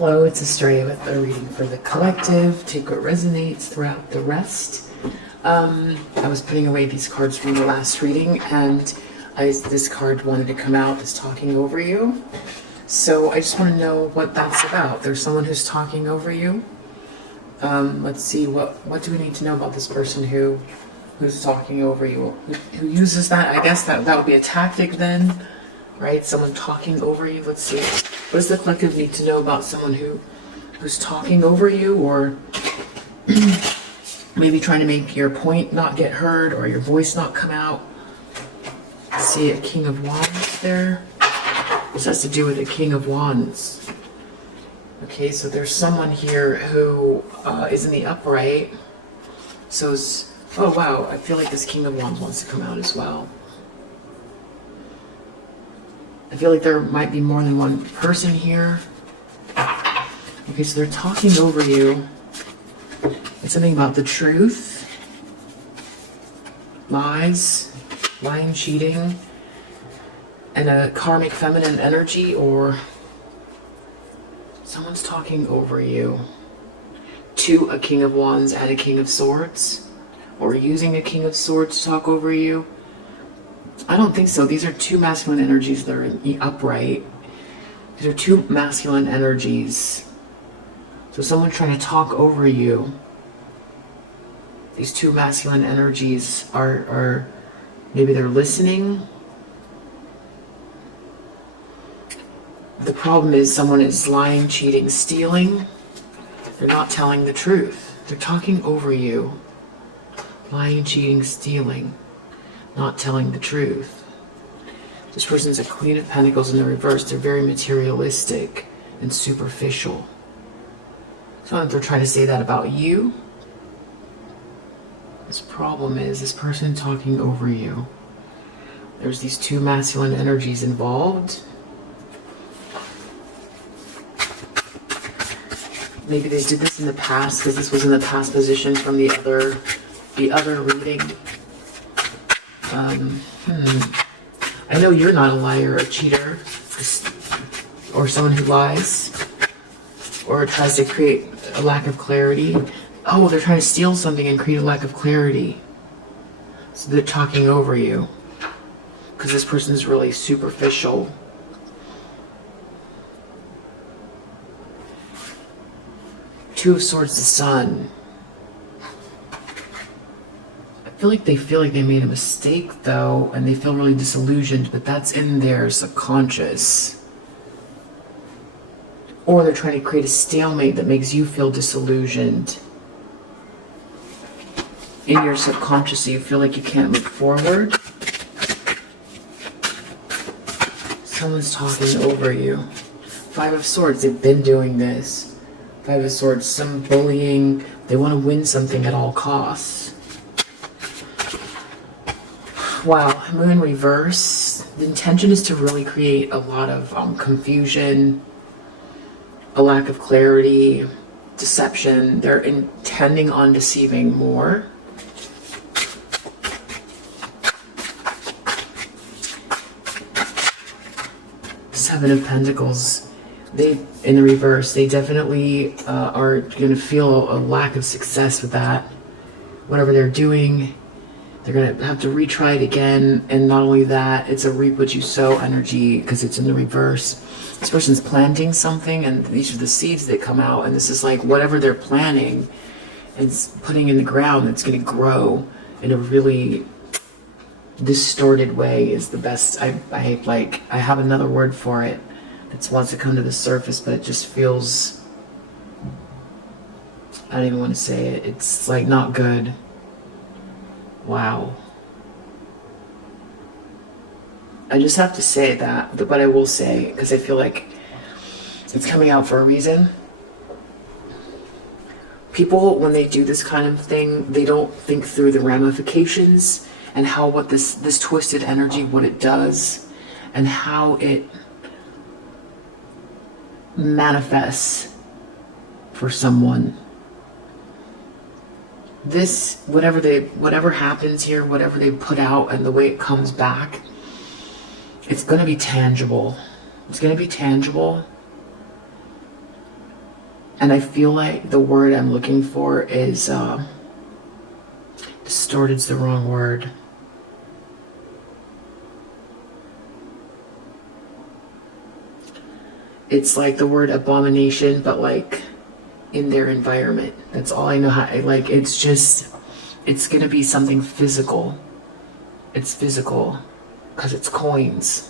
Hello, it's Astray with a reading for the collective. Take what resonates throughout the rest. I was putting away these cards from the last reading, and this card wanted to come out, this talking over you. So I just want to know what that's about. There's someone who's talking over you. Let's see, what do we need to know about this person who's talking over you? Who uses that? I guess that would be a tactic then, right? Someone talking over you. Let's see. What does the collective need to know about someone who's talking over you, or maybe trying to make your point not get heard or your voice not come out? See a King of Wands there. This has to do with the King of Wands. Okay, so there's someone here who is in the upright. So, oh wow, I feel like this King of Wands wants to come out as well. I feel like there might be more than one person here. Okay, so they're talking over you. It's something about the truth, lies, lying, cheating, and a karmic feminine energy, or someone's talking over you to a King of Wands and a King of Swords, or using a King of Swords to talk over you. I don't think so. These are two masculine energies that are in the upright. These are two masculine energies. So someone trying to talk over you. These two masculine energies are maybe they're listening. The problem is someone is lying, cheating, stealing. They're not telling the truth. They're talking over you. Lying, cheating, stealing. Not telling the truth. This person's a Queen of Pentacles in the reverse. They're very materialistic and superficial. So I don't know if they're trying to say that about you. This problem is this person talking over you. There's these two masculine energies involved. Maybe they did this in the past because this was in the past position from the other reading. I know you're not a liar or a cheater, or someone who lies or tries to create a lack of clarity. Oh, they're trying to steal something and create a lack of clarity. So they're talking over you because this person is really superficial. Two of Swords, the Sun. I feel like they made a mistake though, and they feel really disillusioned, but that's in their subconscious. Or they're trying to create a stalemate that makes you feel disillusioned. In your subconscious, so you feel like you can't move forward. Someone's talking over you. Five of Swords, they've been doing this. Five of Swords, some bullying. They want to win something at all costs. Wow, Moon reverse. The intention is to really create a lot of confusion, a lack of clarity, deception. They're intending on deceiving more. Seven of Pentacles. In the reverse, they definitely are going to feel a lack of success with that. Whatever they're doing, they're going to have to retry it again. And not only that, it's a reap what you sow energy because it's in the reverse. This person's planting something, and these are the seeds that come out. And this is like whatever they're planting and putting in the ground that's going to grow in a really distorted way is the best. I have another word for it that wants to come to the surface, but it just feels, I don't even want to say it. It's like not good. Wow. I just have to say that, but I will say, because I feel like it's coming out for a reason. People, when they do this kind of thing, they don't think through the ramifications and what this twisted energy, what it does, and how it manifests for someone. This, whatever happens here, whatever they put out and the way it comes back, it's going to be tangible. It's going to be tangible. And I feel like the word I'm looking for is, distorted's the wrong word. It's like the word abomination, but like in their environment. That's all I know how, like, it's just, it's gonna be something physical. It's physical, because it's coins.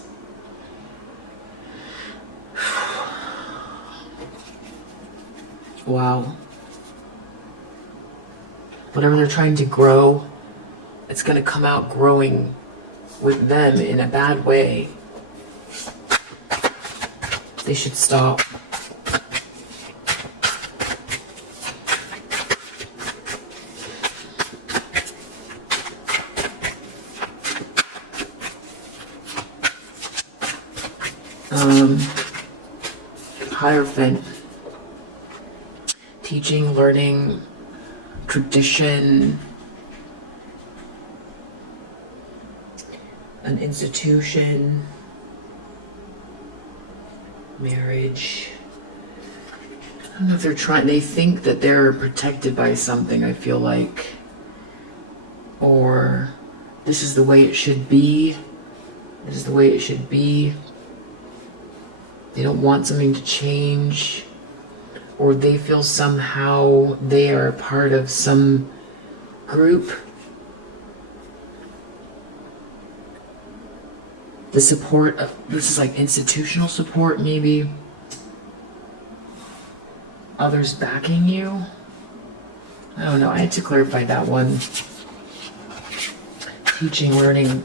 Wow. Whatever they're trying to grow, it's gonna come out growing with them in a bad way. They should stop. Hierophant. Teaching, learning, tradition, an institution, marriage. I don't know if they're trying, they think that they're protected by something, I feel like. Or this is the way it should be. This is the way it should be. They don't want something to change. Or they feel somehow they are part of some group. The support of, this is like institutional support maybe. Others backing you. I don't know, I had to clarify that one. Teaching, learning.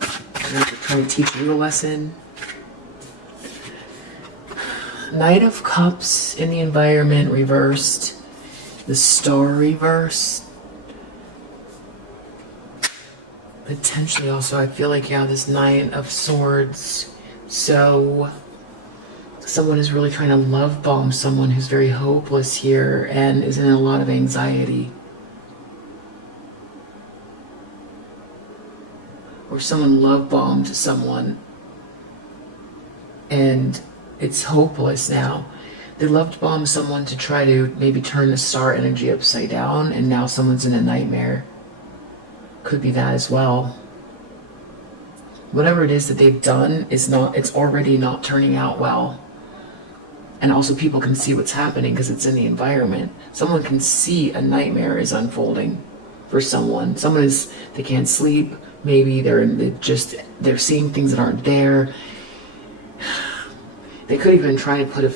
Trying to teach you a lesson. Knight of Cups in the environment reversed. The Star reversed. Potentially also, I feel like, yeah, this Knight of Swords. So someone is really trying to love bomb someone who's very hopeless here and is in a lot of anxiety. Or someone love bombed someone and it's hopeless now. They loved bomb someone to try to maybe turn the star energy upside down, and now someone's in a nightmare. Could be that as well. Whatever it is that they've done is not, it's already not turning out well. And also people can see what's happening because it's in the environment. Someone can see a nightmare is unfolding for someone. Someone is, they can't sleep. Maybe they're seeing things that aren't there. They could even try to put a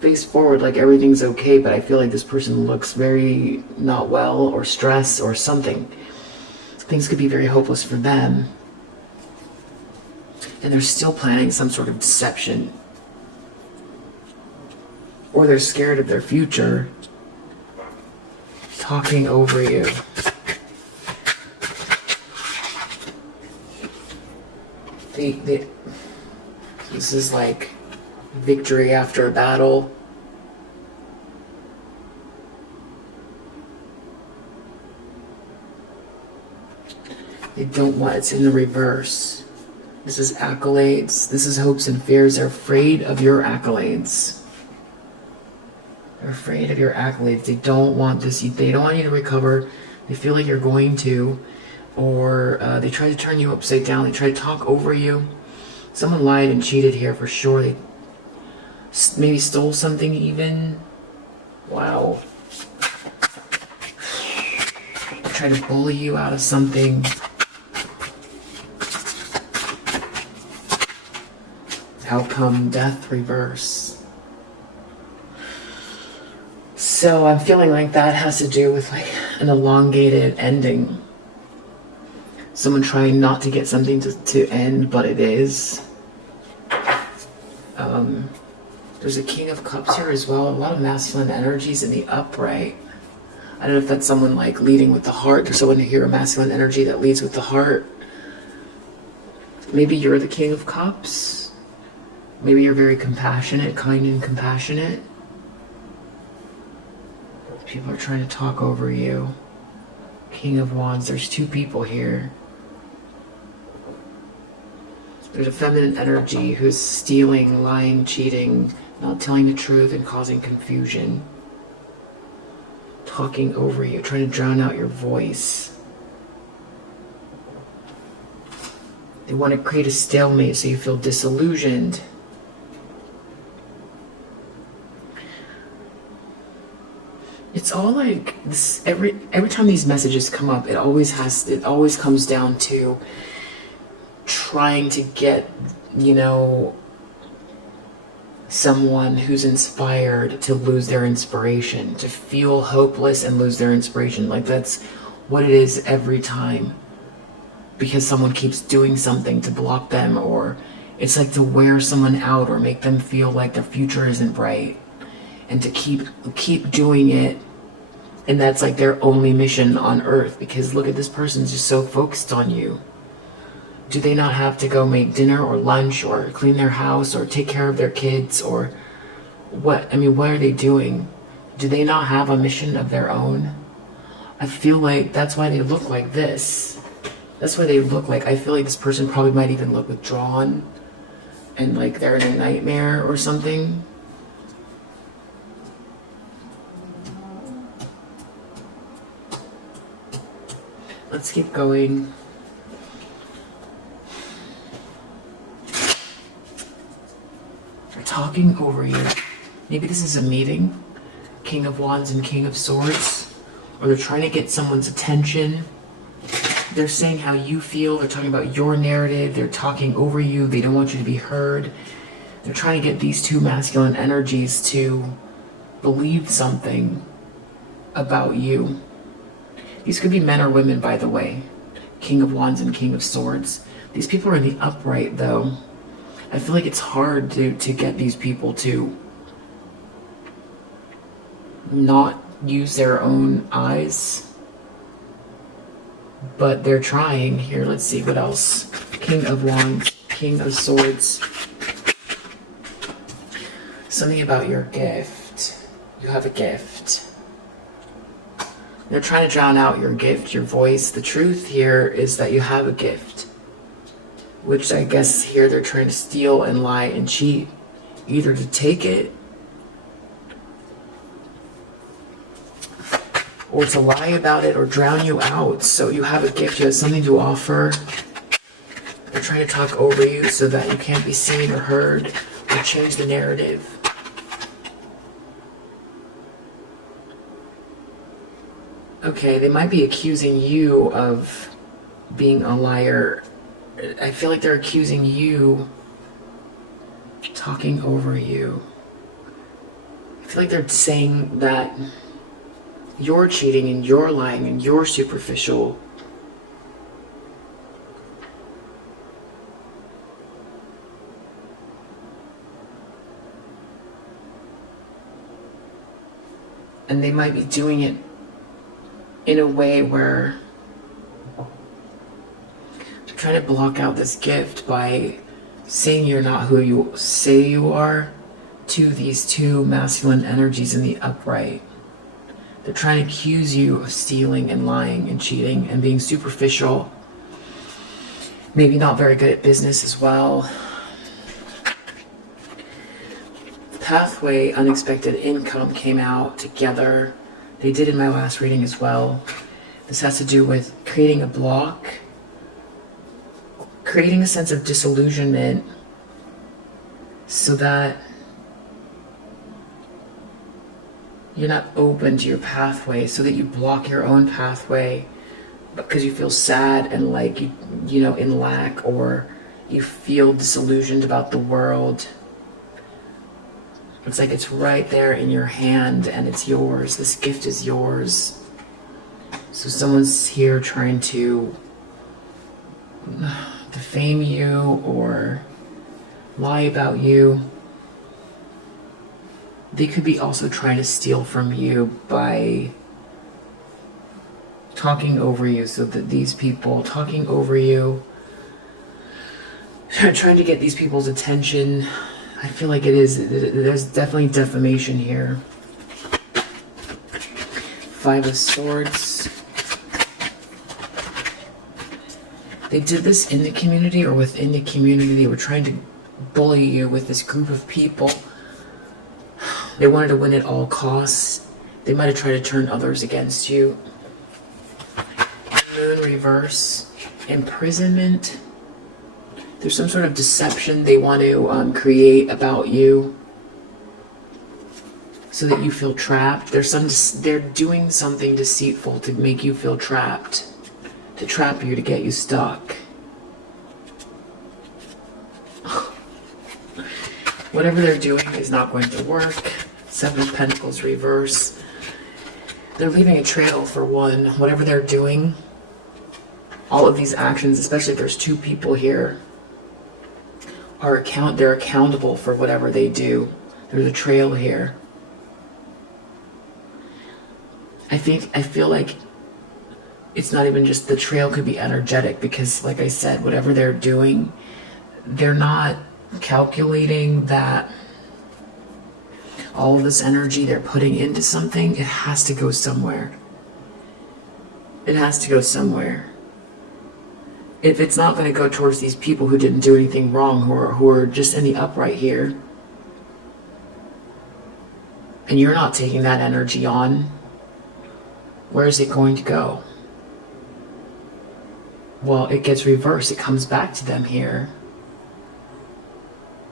face forward like everything's okay, but I feel like this person looks very not well or stressed or something. Things could be very hopeless for them. And they're still planning some sort of deception. Or they're scared of their future. Talking over you. This is like victory after a battle. They don't want, it's in the reverse. This is accolades. This is hopes and fears. They're afraid of your accolades. They're afraid of your accolades. They don't want this. They don't want you to recover. They feel like you're going to. Or they try to turn you upside down. They try to talk over you. Someone lied and cheated here for sure. They maybe stole something even. Wow. Try to bully you out of something. Outcome, death, reverse. So I'm feeling like that has to do with like an elongated ending. Someone trying not to get something to end, but it is. There's a King of Cups here as well. A lot of masculine energies in the upright. I don't know if that's someone like leading with the heart. There's someone here, a masculine energy that leads with the heart. Maybe you're the King of Cups. Maybe you're very compassionate, kind and compassionate. People are trying to talk over you. King of Wands. There's two people here. There's a feminine energy who's stealing, lying, cheating, not telling the truth and causing confusion, talking over you, trying to drown out your voice. They want to create a stalemate so you feel disillusioned. It's all like this. Every time these messages come up, it always comes down to trying to get, you know, someone who's inspired to lose their inspiration, to feel hopeless and lose their inspiration. Like, that's what it is every time, because someone keeps doing something to block them, or it's like to wear someone out or make them feel like their future isn't bright, and to keep doing it. And that's like their only mission on earth, because look at this person's just so focused on you. Do they not have to go make dinner or lunch or clean their house or take care of their kids, or what? I mean, what are they doing? Do they not have a mission of their own? I feel like that's why they look like this. That's why they look like, I feel like this person probably might even look withdrawn and like they're in a nightmare or something. Let's keep going. They're talking over you. Maybe this is a meeting. King of Wands and King of Swords. Or they're trying to get someone's attention. They're saying how you feel. They're talking about your narrative. They're talking over you. They don't want you to be heard. They're trying to get these two masculine energies to believe something about you. These could be men or women, by the way. King of Wands and King of Swords. These people are in the upright, though. I feel like it's hard to get these people to not use their own eyes. But they're trying. Here, let's see what else. King of Wands, King of Swords. Something about your gift. You have a gift. They're trying to drown out your gift, your voice. The truth here is that you have a gift, which I guess here they're trying to steal and lie and cheat, either to take it or to lie about it or drown you out. So you have a gift, you have something to offer. They're trying to talk over you so that you can't be seen or heard, or change the narrative. Okay, they might be accusing you of being a liar. I feel like they're accusing you, talking over you. I feel like they're saying that you're cheating and you're lying and you're superficial. And they might be doing it in a way where they're trying to block out this gift by saying you're not who you say you are to these two masculine energies in the upright. They're trying to accuse you of stealing and lying and cheating and being superficial. Maybe not very good at business as well. Pathway, unexpected income came out together. They did in my last reading as well. This has to do with creating a block, creating a sense of disillusionment so that you're not open to your pathway, so that you block your own pathway because you feel sad and like you know, in lack, or you feel disillusioned about the world. It's like it's right there in your hand and it's yours. This gift is yours. So someone's here trying to defame you or lie about you. They could be also trying to steal from you by talking over you, so that these people talking over you, trying to get these people's attention. I feel like there's definitely defamation here. 5 of Swords. They did this in the community or within the community. They were trying to bully you with this group of people. They wanted to win at all costs. They might have tried to turn others against you. Moon reverse. Imprisonment. There's some sort of deception they want to create about you so that you feel trapped. They're doing something deceitful to make you feel trapped, to trap you, to get you stuck. Whatever they're doing is not going to work. Seven of Pentacles reverse. They're leaving a trail for one. Whatever they're doing, all of these actions, especially if there's two people here, they're accountable for whatever they do. There's a trail here. I feel like it's not even just the trail, could be energetic, because like I said, whatever they're doing, they're not calculating that all of this energy they're putting into something, it has to go somewhere. It has to go somewhere. If it's not going to go towards these people who didn't do anything wrong, who are just in the upright here, and you're not taking that energy on, where is it going to go? Well, it gets reversed. It comes back to them here.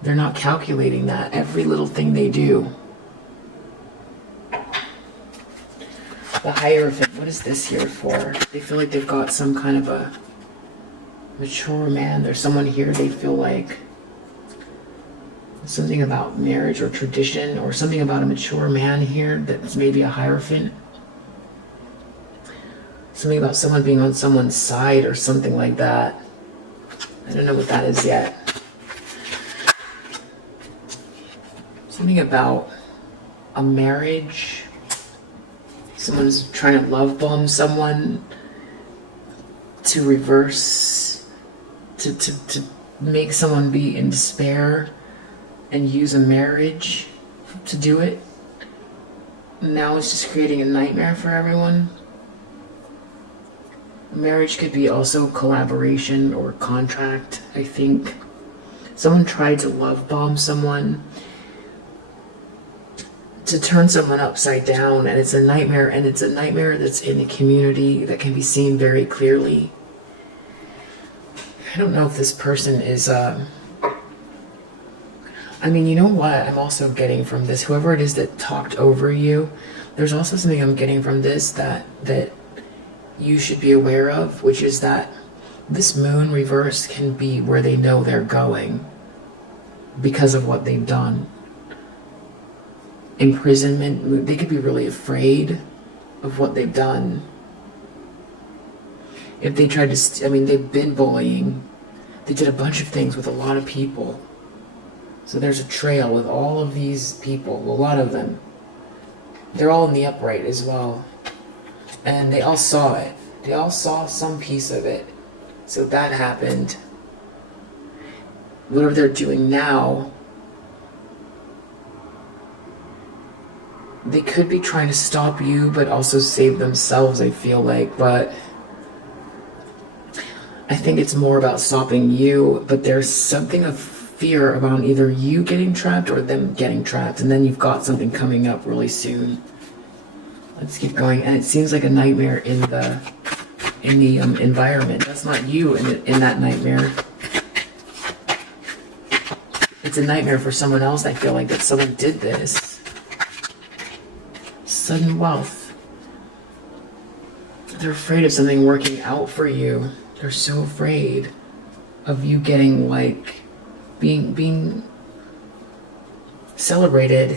They're not calculating that. Every little thing they do. The Hierophant, what is this here for? They feel like they've got some kind of a mature man. There's someone here they feel like something about marriage or tradition, or something about a mature man here that's maybe a Hierophant. Something about someone being on someone's side or something like that. I don't know what that is yet. Something about a marriage. Someone's trying to love bomb someone to reverse, to make someone be in despair and use a marriage to do it. Now it's just creating a nightmare for everyone. Marriage could be also collaboration or contract, I think. Someone tried to love bomb someone, to turn someone upside down, and it's a nightmare, and it's a nightmare that's in the community that can be seen very clearly. I don't know if this person is, I mean, you know what I'm also getting from this? Whoever it is that talked over you, there's also something I'm getting from this that you should be aware of, which is that this moon reverse can be where they know they're going because of what they've done. Imprisonment, they could be really afraid of what they've done. If they tried to, they've been bullying. They did a bunch of things with a lot of people. So there's a trail with all of these people, a lot of them. They're all in the upright as well. And they all saw it. They all saw some piece of it. So that happened. Whatever they're doing now, they could be trying to stop you, but also save themselves, I feel like. But I think it's more about stopping you. But there's something of fear about either you getting trapped or them getting trapped. And then you've got something coming up really soon. Let's keep going. And it seems like a nightmare in the environment. That's not you in that nightmare. It's a nightmare for someone else. I feel like that someone did this. Sudden wealth. They're afraid of something working out for you. They're so afraid of you getting, like, being celebrated.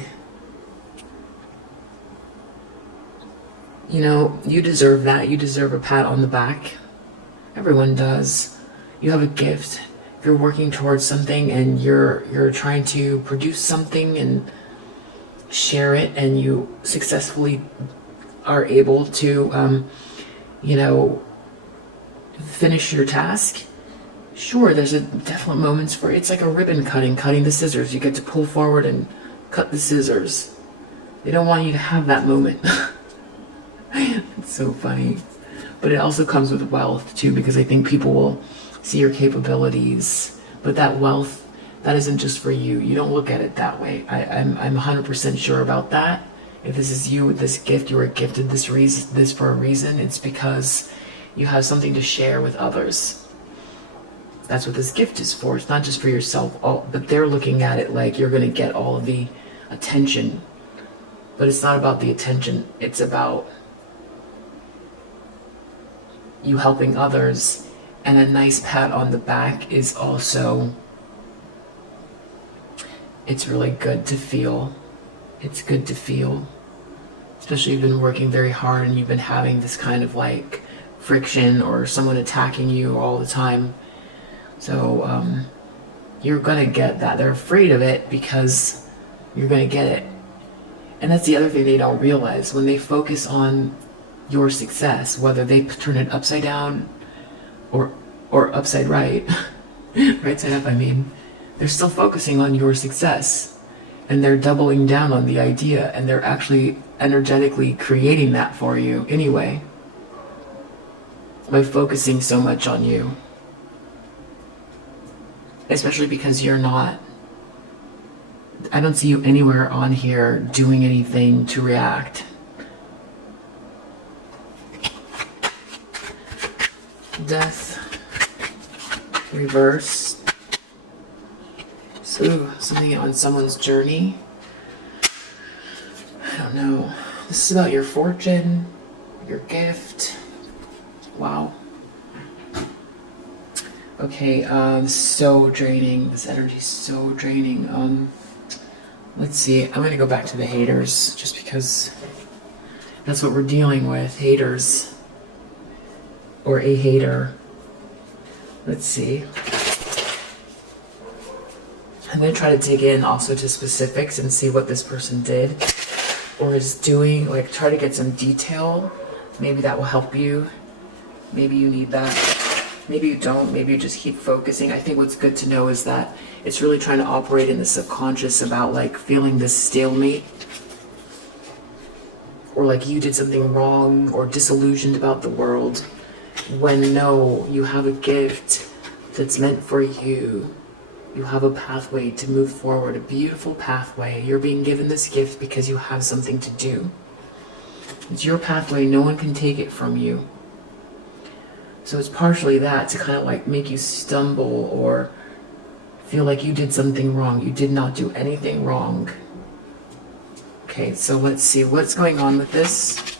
You know, you deserve that. You deserve a pat on the back. Everyone does. You have a gift. If you're working towards something and you're trying to produce something and share it, and you successfully are able to, finish your task, sure, there's a definite moments for it. It's like a ribbon cutting the scissors. You get to pull forward and cut the scissors. They don't want you to have that moment. It's so funny. But it also comes with wealth too, because I think people will see your capabilities. But that wealth that isn't just for you. You don't look at it that way. I'm 100% sure about that. If this is you with this gift, you were gifted this for a reason. It's because you have something to share with others. That's what this gift is for. It's not just for yourself, but they're looking at it like you're going to get all of the attention. But it's not about the attention. It's about you helping others. And a nice pat on the back is also, it's really good to feel. It's good to feel. Especially if you've been working very hard and you've been having this kind of like friction or someone attacking you all the time. So you're going to get that. They're afraid of it because you're going to get it. And that's the other thing they don't realize. When they focus on your success, whether they turn it upside down or upside right, right side up, I mean, they're still focusing on your success. And they're doubling down on the idea. And they're actually energetically creating that for you anyway. By focusing so much on you. Especially because you're not, I don't see you anywhere on here doing anything to react. Death. Reverse. So, something on someone's journey. I don't know. This is about your fortune, your gift. Wow. Okay, so draining. This energy is so draining. Let's see. I'm going to go back to the haters just because that's what we're dealing with. Haters. Or a hater. Let's see. I'm going to try to dig in also to specifics and see what this person did or is doing. Like, try to get some detail. Maybe that will help you. Maybe you need that. Maybe you don't. Maybe you just keep focusing. I think what's good to know is that it's really trying to operate in the subconscious about like feeling this stalemate. Or like you did something wrong or disillusioned about the world. When no, you have a gift that's meant for you. You have a pathway to move forward. A beautiful pathway. You're being given this gift because you have something to do. It's your pathway. No one can take it from you. So it's partially that to kind of like make you stumble or feel like you did something wrong. You did not do anything wrong. Okay, so let's see what's going on with this.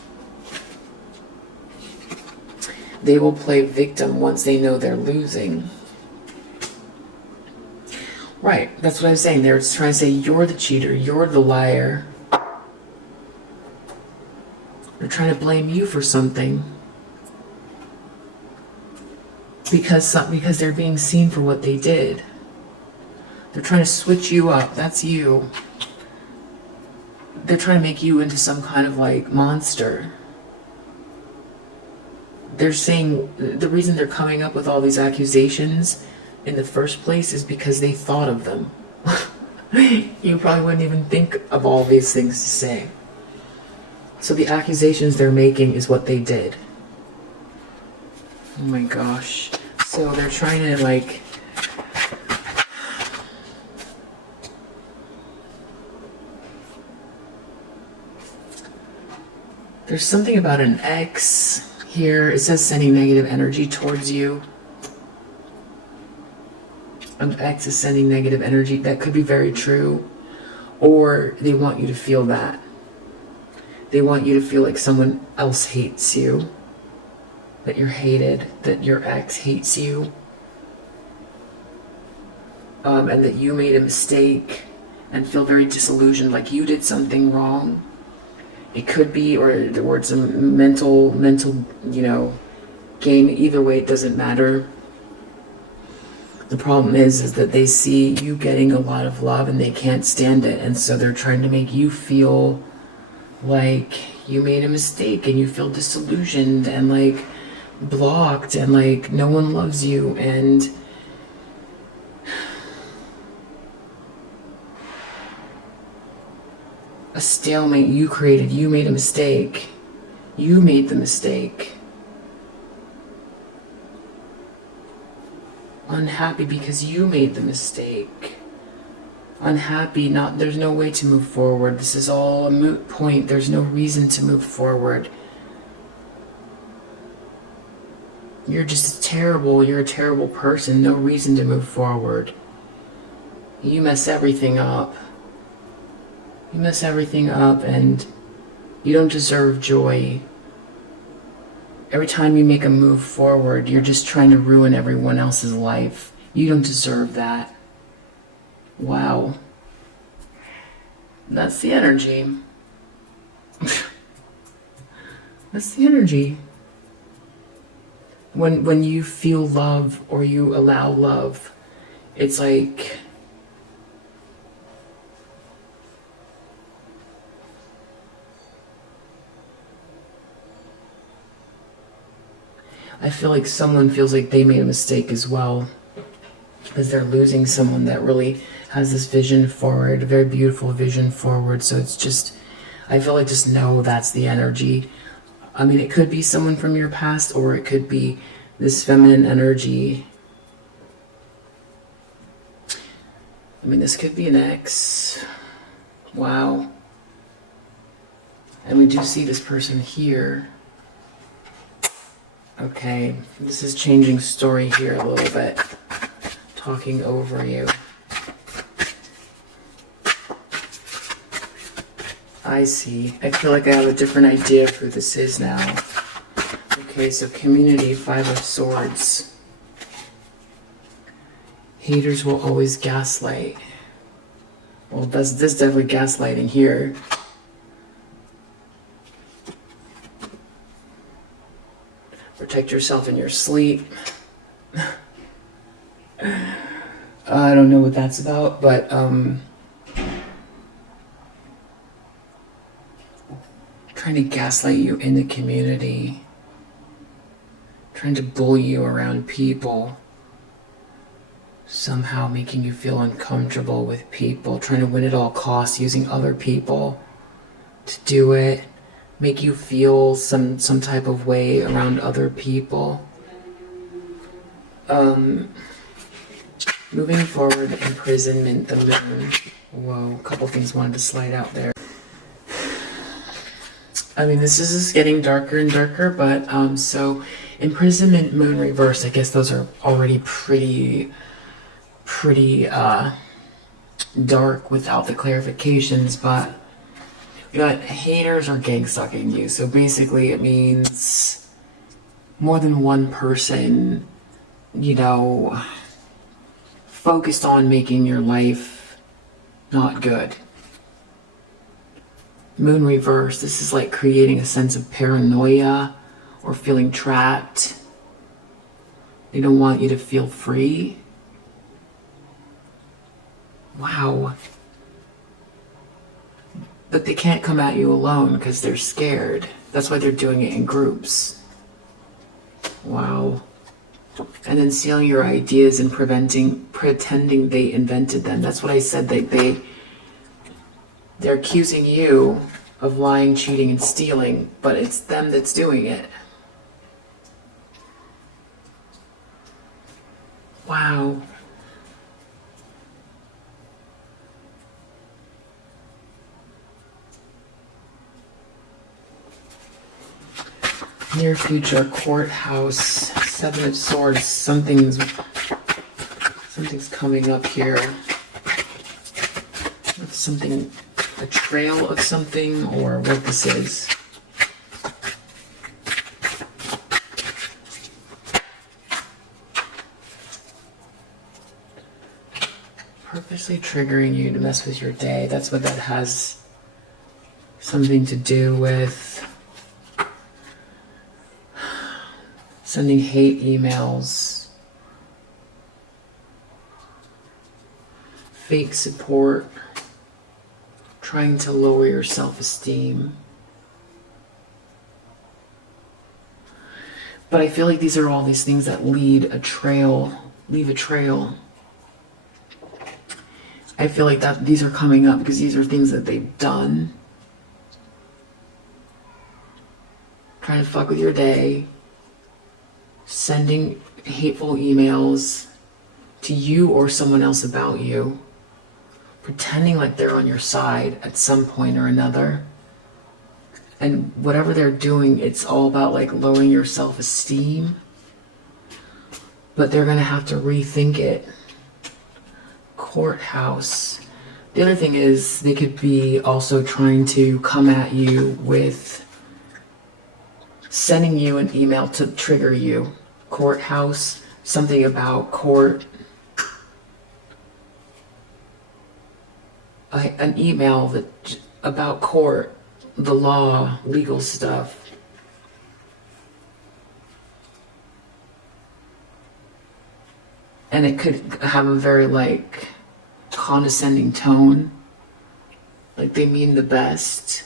They will play victim once they know they're losing. Right, that's what I was saying. They're just trying to say you're the cheater, you're the liar. They're trying to blame you for something. Because they're being seen for what they did. They're trying to switch you up. That's you. They're trying to make you into some kind of like monster. They're saying the reason they're coming up with all these accusations in the first place is because they thought of them. You probably wouldn't even think of all these things to say. So the accusations they're making is what they did. Oh my gosh. So they're trying to like... There's something about an ex here. It says sending negative energy towards you. An ex is sending negative energy. That could be very true. Or they want you to feel that. They want you to feel like someone else hates you. That you're hated, that your ex hates you, and that you made a mistake and feel very disillusioned, like you did something wrong. It could be, or the word some mental, game. Either way, it doesn't matter. The problem is that they see you getting a lot of love and they can't stand it, and so they're trying to make you feel like you made a mistake and you feel disillusioned and like blocked and like no one loves you and a stalemate you created. You made a mistake. You made the mistake. Unhappy because you made the mistake. unhappy, there's no way to move forward. This is all a moot point. There's no reason to move forward. You're a terrible person. No reason to move forward. You mess everything up. You mess everything up, and you don't deserve joy. Every time you make a move forward, you're just trying to ruin everyone else's life. You don't deserve that. Wow. That's the energy. That's the energy. When you feel love or you allow love, it's like I feel like someone feels like they made a mistake as well, because they're losing someone that really has this vision forward, a very beautiful vision forward. So it's just, I feel like just know that's the energy. I mean, it could be someone from your past, or it could be this feminine energy. I mean, this could be an ex. Wow. And we do see this person here. Okay, this is changing story here a little bit. Talking over you. I see. I feel like I have a different idea of who this is now. Okay, so community, 5 of Swords. Haters will always gaslight. Well, this definitely gaslighting here. Protect yourself in your sleep. I don't know what that's about, but trying to gaslight you in the community, trying to bully you around people, somehow making you feel uncomfortable with people, trying to win at all costs, using other people to do it, make you feel some type of way around other people. Moving forward, imprisonment, the moon. Whoa, a couple things wanted to slide out there. I mean, this is just getting darker and darker, but so imprisonment, moon reverse, I guess those are already pretty dark without the clarifications, but we got haters are gang sucking you. So basically it means more than one person, you know, focused on making your life not good. Moon reverse, this is like creating a sense of paranoia or feeling trapped. They don't want you to feel free. Wow. But they can't come at you alone because they're scared. That's why they're doing it in groups. Wow. And then stealing your ideas and pretending they invented them. That's what I said. They're accusing you of lying, cheating, and stealing, but it's them that's doing it. Wow. Near future, courthouse, 7 of Swords, something's coming up here. Something, a trail of something, or what this is. Purposely triggering you to mess with your day. That's what that has something to do with. Sending hate emails, fake support, trying to lower your self-esteem. But I feel like these are all these things that leave a trail. I feel like that these are coming up because these are things that they've done. Trying to fuck with your day. Sending hateful emails to you or someone else about you. pretending like they're on your side at some point or another. And whatever they're doing, it's all about like lowering your self-esteem. But they're going to have to rethink it. Courthouse. The other thing is they could be also trying to come at you with sending you an email to trigger you. Courthouse, something about court. An email that about court, the law, legal stuff. And it could have a very like condescending tone. Like they mean the best,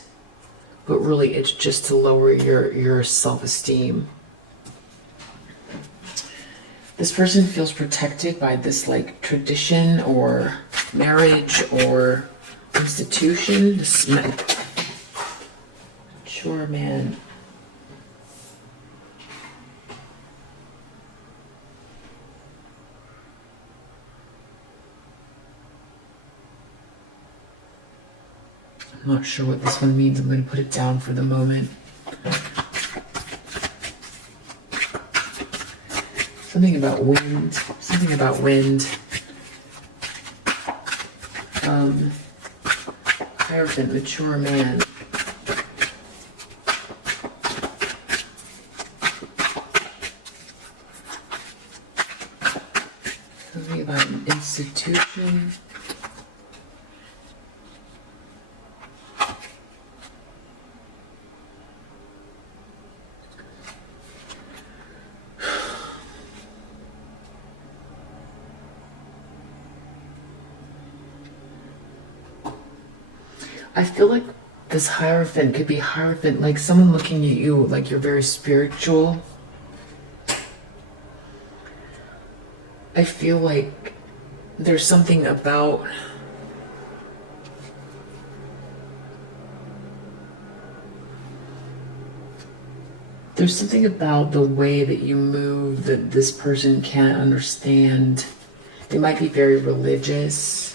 but really it's just to lower your self-esteem. This person feels protected by this like tradition or marriage or institution. This mature man. I'm not sure what this one means. I'm going to put it down for the moment. Something about wind. Something about wind. Hierophant, mature man. Something about an institution. I feel like this Hierophant could be Hierophant, like someone looking at you like you're very spiritual. I feel like there's something about the way that you move that this person can't understand. They might be very religious.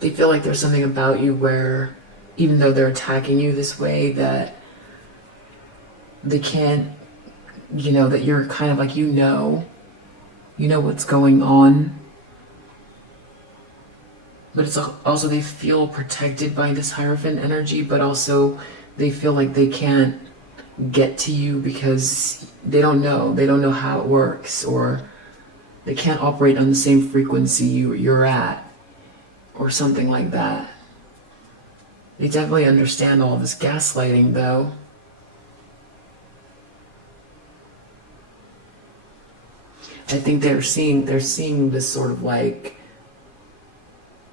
They feel like there's something about you where, even though they're attacking you this way, that they can't, that you're kind of like, you know what's going on. But it's also, they feel protected by this Hierophant energy, but also they feel like they can't get to you because they don't know how it works, or they can't operate on the same frequency you're at. Or something like that. They definitely understand all this gaslighting, though. I think they're seeing this sort of like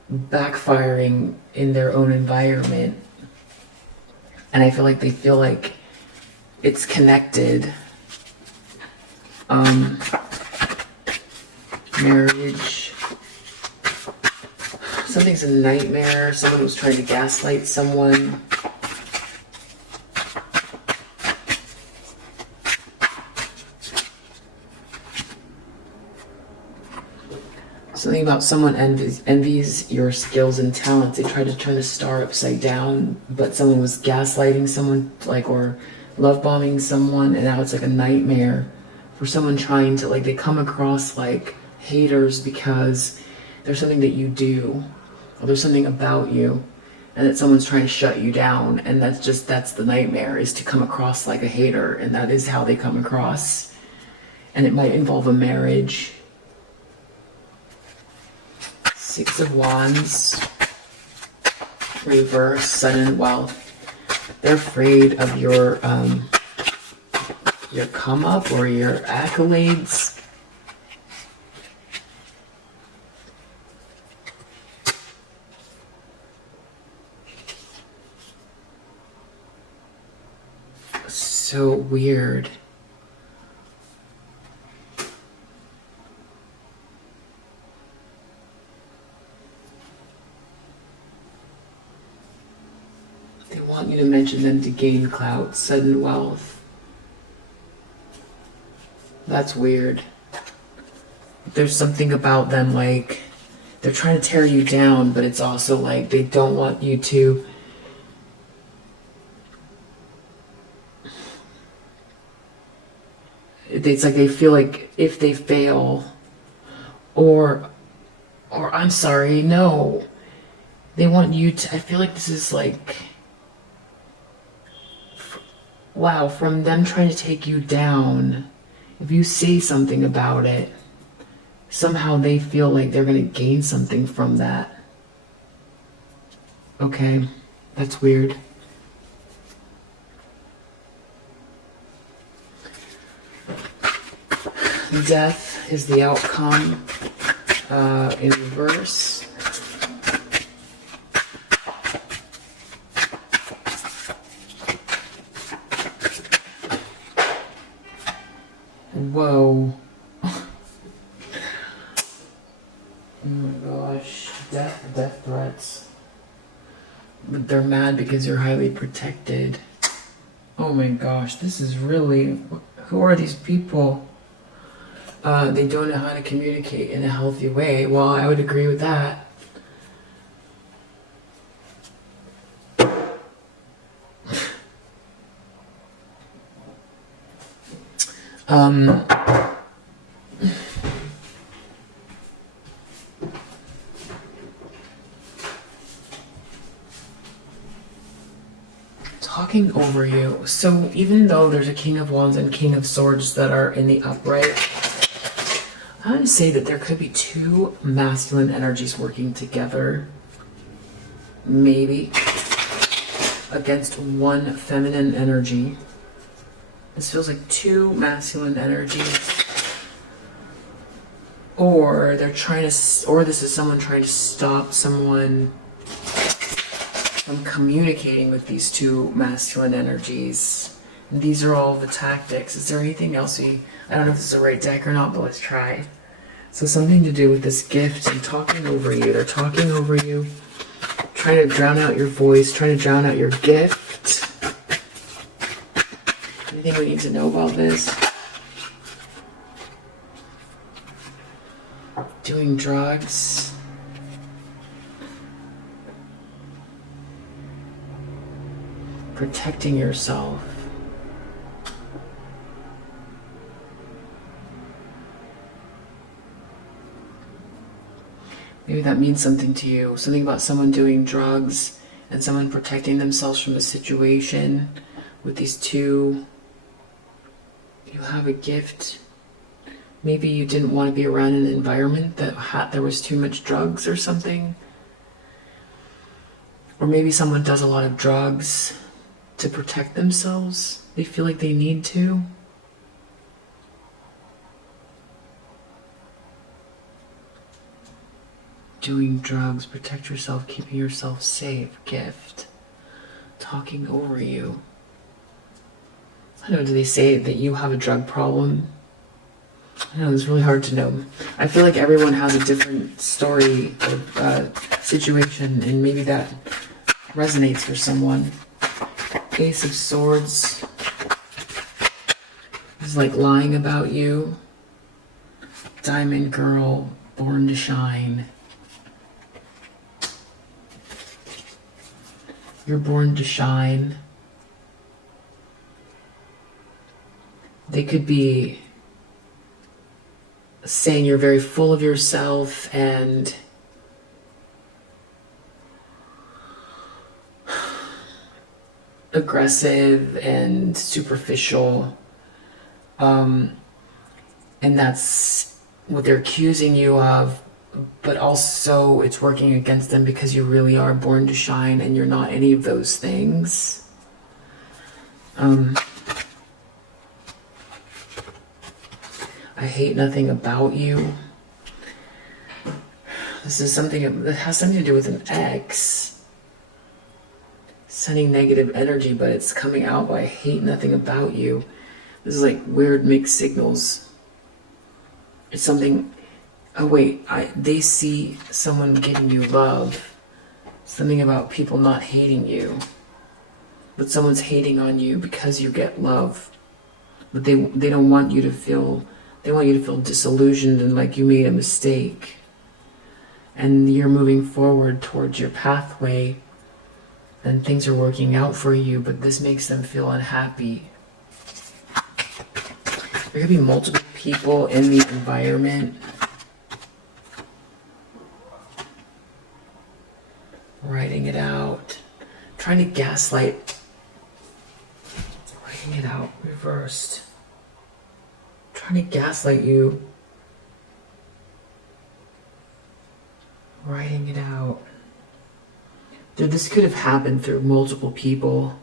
backfiring in their own environment, and I feel like they feel like it's connected. Marriage. Something's a nightmare. Someone was trying to gaslight someone. Something about someone envies your skills and talents. They tried to turn a star upside down, but someone was gaslighting someone, like, or love bombing someone, and now it's like a nightmare for someone trying to, like, they come across like haters because there's something that you do, or there's something about you, and that someone's trying to shut you down, and that's the nightmare, is to come across like a hater, and that is how they come across. And it might involve a marriage. Six of Wands, reverse, sudden wealth. They're afraid of your come up or your accolades. So weird. They want you to mention them to gain clout, sudden wealth. That's weird. There's something about them, like, they're trying to tear you down, but it's also like they don't want you to... It's like they feel like if they fail, or I'm sorry, no. They want you to... I feel like this is like... Wow, from them trying to take you down, if you say something about it, somehow they feel like they're going to gain something from that. Okay, that's weird. Death is the outcome in reverse. Whoa. Oh my gosh. Death threats. But they're mad because you're highly protected. Oh my gosh, this is really... Who are these people? They don't know how to communicate in a healthy way. Well, I would agree with that. Talking over you. So even though there's a King of Wands and King of Swords that are in the upright, I would say that there could be two masculine energies working together, maybe, against one feminine energy. This feels like two masculine energies. Or they're trying to, or this is someone trying to stop someone from communicating with these two masculine energies. And these are all the tactics. Is there anything else I don't know if this is the right deck or not, but let's try. So something to do with this gift and talking over you. They're talking over you, trying to drown out your voice, trying to drown out your gift. Anything we need to know about this? Doing drugs. Protecting yourself. Maybe that means something to you. Something about someone doing drugs and someone protecting themselves from a situation with these two. You have a gift. Maybe you didn't want to be around an environment that there was too much drugs or something. Or maybe someone does a lot of drugs to protect themselves. They feel like they need to. Doing drugs, protect yourself, keeping yourself safe, gift, talking over you. I don't know, do they say that you have a drug problem? I know, it's really hard to know. I feel like everyone has a different story or situation, and maybe that resonates for someone. Ace of Swords is like lying about you. Diamond Girl, born to shine. You're born to shine. They could be saying you're very full of yourself and aggressive and superficial. And that's what they're accusing you of. But also it's working against them because you really are born to shine and you're not any of those things. I hate nothing about you. This is something that has something to do with an ex. Sending negative energy, but it's coming out by I hate nothing about you. This is like weird mixed signals. It's something... Oh wait, they see someone giving you love. Something about people not hating you. But someone's hating on you because you get love. But they don't want you to feel They want you to feel disillusioned and like you made a mistake. And you're moving forward towards your pathway and things are working out for you, but this makes them feel unhappy. There could be multiple people in the environment. Writing it out. Trying to gaslight. Writing it out reversed. Trying to gaslight you. Writing it out. Dude, this could have happened through multiple people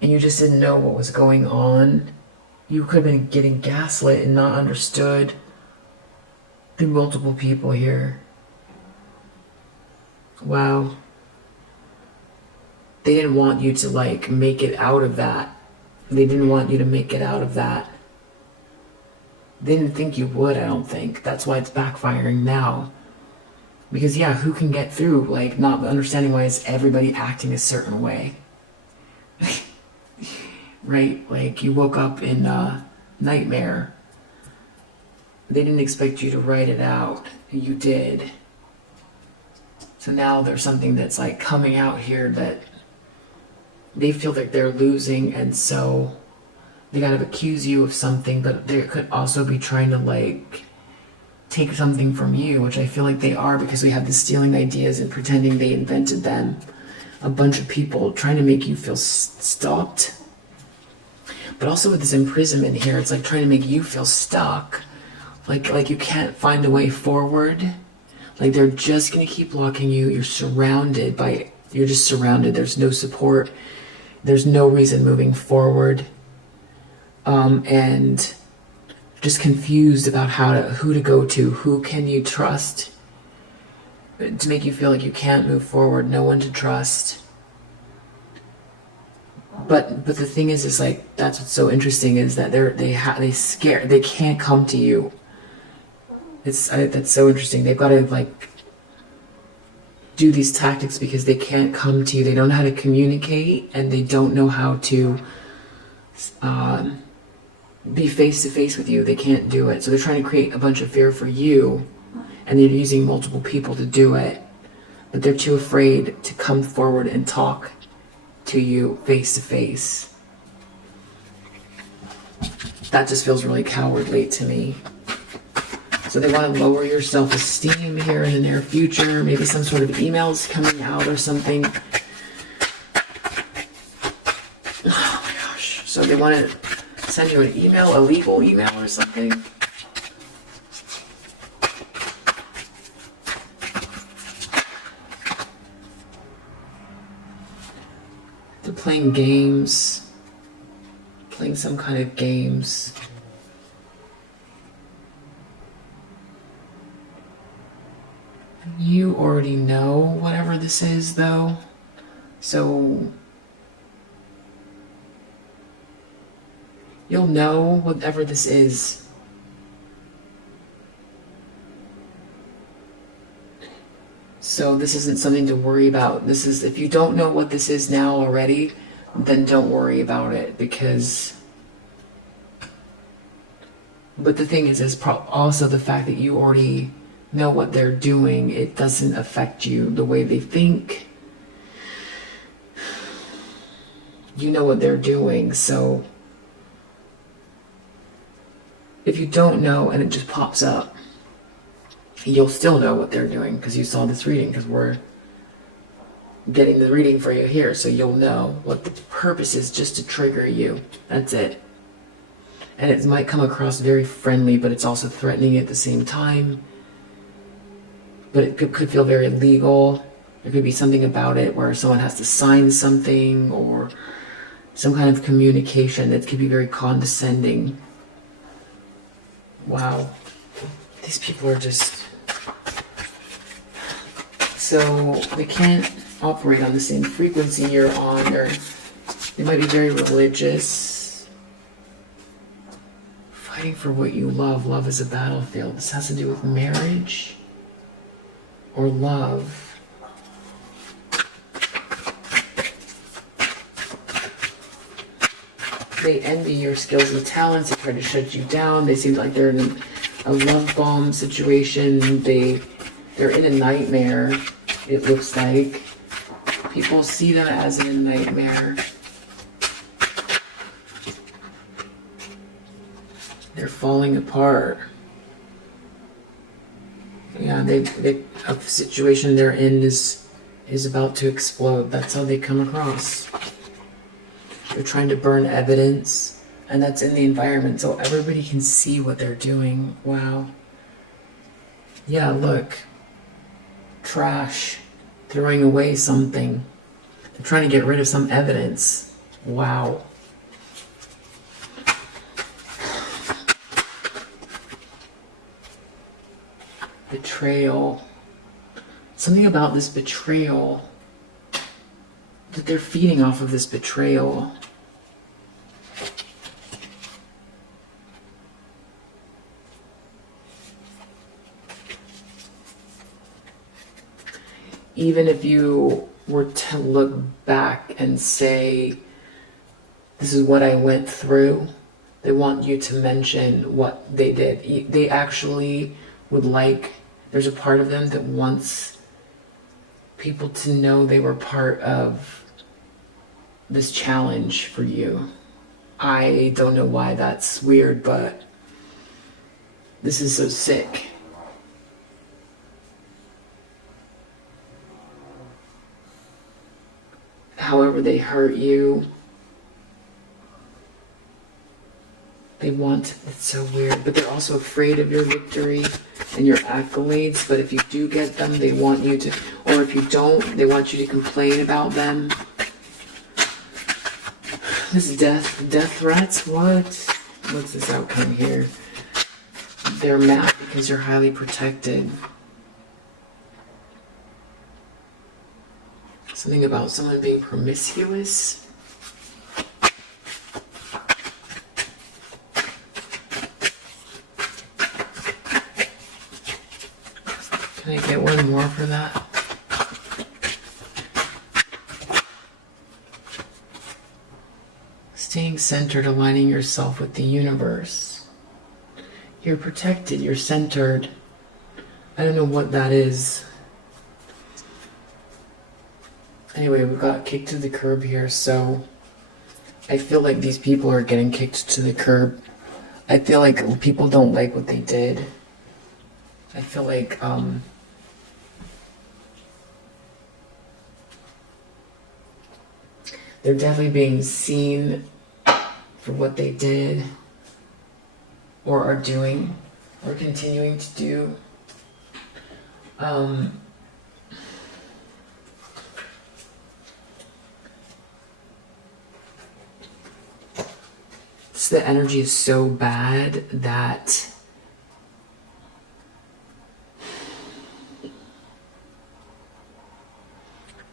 and you just didn't know what was going on. You could have been getting gaslit and not understood through multiple people here. Wow. They didn't want you to like make it out of that. They didn't want you to make it out of that. They didn't think you would, I don't think. That's why it's backfiring now. Because yeah, who can get through like not understanding why is everybody acting a certain way? Right? Like you woke up in a nightmare. They didn't expect you to write it out. You did. So now there's something that's like coming out here that they feel like they're losing, and so they gotta accuse you of something, but they could also be trying to like take something from you, which I feel like they are, because we have the stealing ideas and pretending they invented them. A bunch of people trying to make you feel stopped. But also with this imprisonment here, it's like trying to make you feel stuck. Like you can't find a way forward. Like they're just gonna keep blocking you. You're just surrounded. There's no support. There's no reason moving forward. And just confused about who to go to, who can you trust, to make you feel like you can't move forward, no one to trust. But the thing is like, that's what's so interesting, is that they can't come to you. That's so interesting. They've got to like do these tactics because they can't come to you. They don't know how to communicate, and they don't know how to be face to face with you. They can't do it. So they're trying to create a bunch of fear for you, and they're using multiple people to do it. But they're too afraid to come forward and talk to you face to face. That just feels really cowardly to me. So they want to lower your self-esteem here in the near future. Maybe some sort of emails coming out or something. Oh my gosh. So they want to send you an email, a legal email or something. They're playing games. Playing some kind of games. You already know whatever this is, though. So you'll know whatever this is. So this isn't something to worry about. This is, if you don't know what this is now already, then don't worry about it, because... But the thing is also the fact that you already know what they're doing. It doesn't affect you the way they think. You know what they're doing, so if you don't know and it just pops up, you'll still know what they're doing because you saw this reading, because we're getting the reading for you here, so you'll know what the purpose is, just to trigger you. That's it. And it might come across very friendly, but it's also threatening at the same time. But it could feel very legal. There could be something about it where someone has to sign something, or some kind of communication that could be very condescending. Wow. These people are just... So they can't operate on the same frequency you're on, or they might be very religious. Fighting for what you love. Love is a battlefield. This has to do with marriage or love. They envy your skills and talents. They try to shut you down. They seem like they're in a love bomb situation. They're in a nightmare, it looks like. People see them as in a nightmare. They're falling apart. Yeah, a situation they're in is about to explode. That's how they come across. They're trying to burn evidence, and that's in the environment, so everybody can see what they're doing. Wow. Yeah, look. Trash. Throwing away something. They're trying to get rid of some evidence. Wow. Betrayal. Something about this betrayal. That they're feeding off of this betrayal. Even if you were to look back and say, this is what I went through, they want you to mention what they did. They actually would like, there's a part of them that wants people to know they were part of this challenge for you. I don't know why that's weird, but this is so sick. However they hurt you, they want, it's so weird, but they're also afraid of your victory and your accolades. But if you do get them, they want you to, or if you don't, they want you to complain about them. This death threats, what's this outcome here? They're mad because you're highly protected. Something about someone being promiscuous. Can I get one more for that? Staying centered, aligning yourself with the universe. You're protected, you're centered. I don't know what that is. Anyway, we got kicked to the curb here, so I feel like these people are getting kicked to the curb. I feel like people don't like what they did. I feel like they're definitely being seen for what they did or are doing or continuing to do. So the energy is so bad that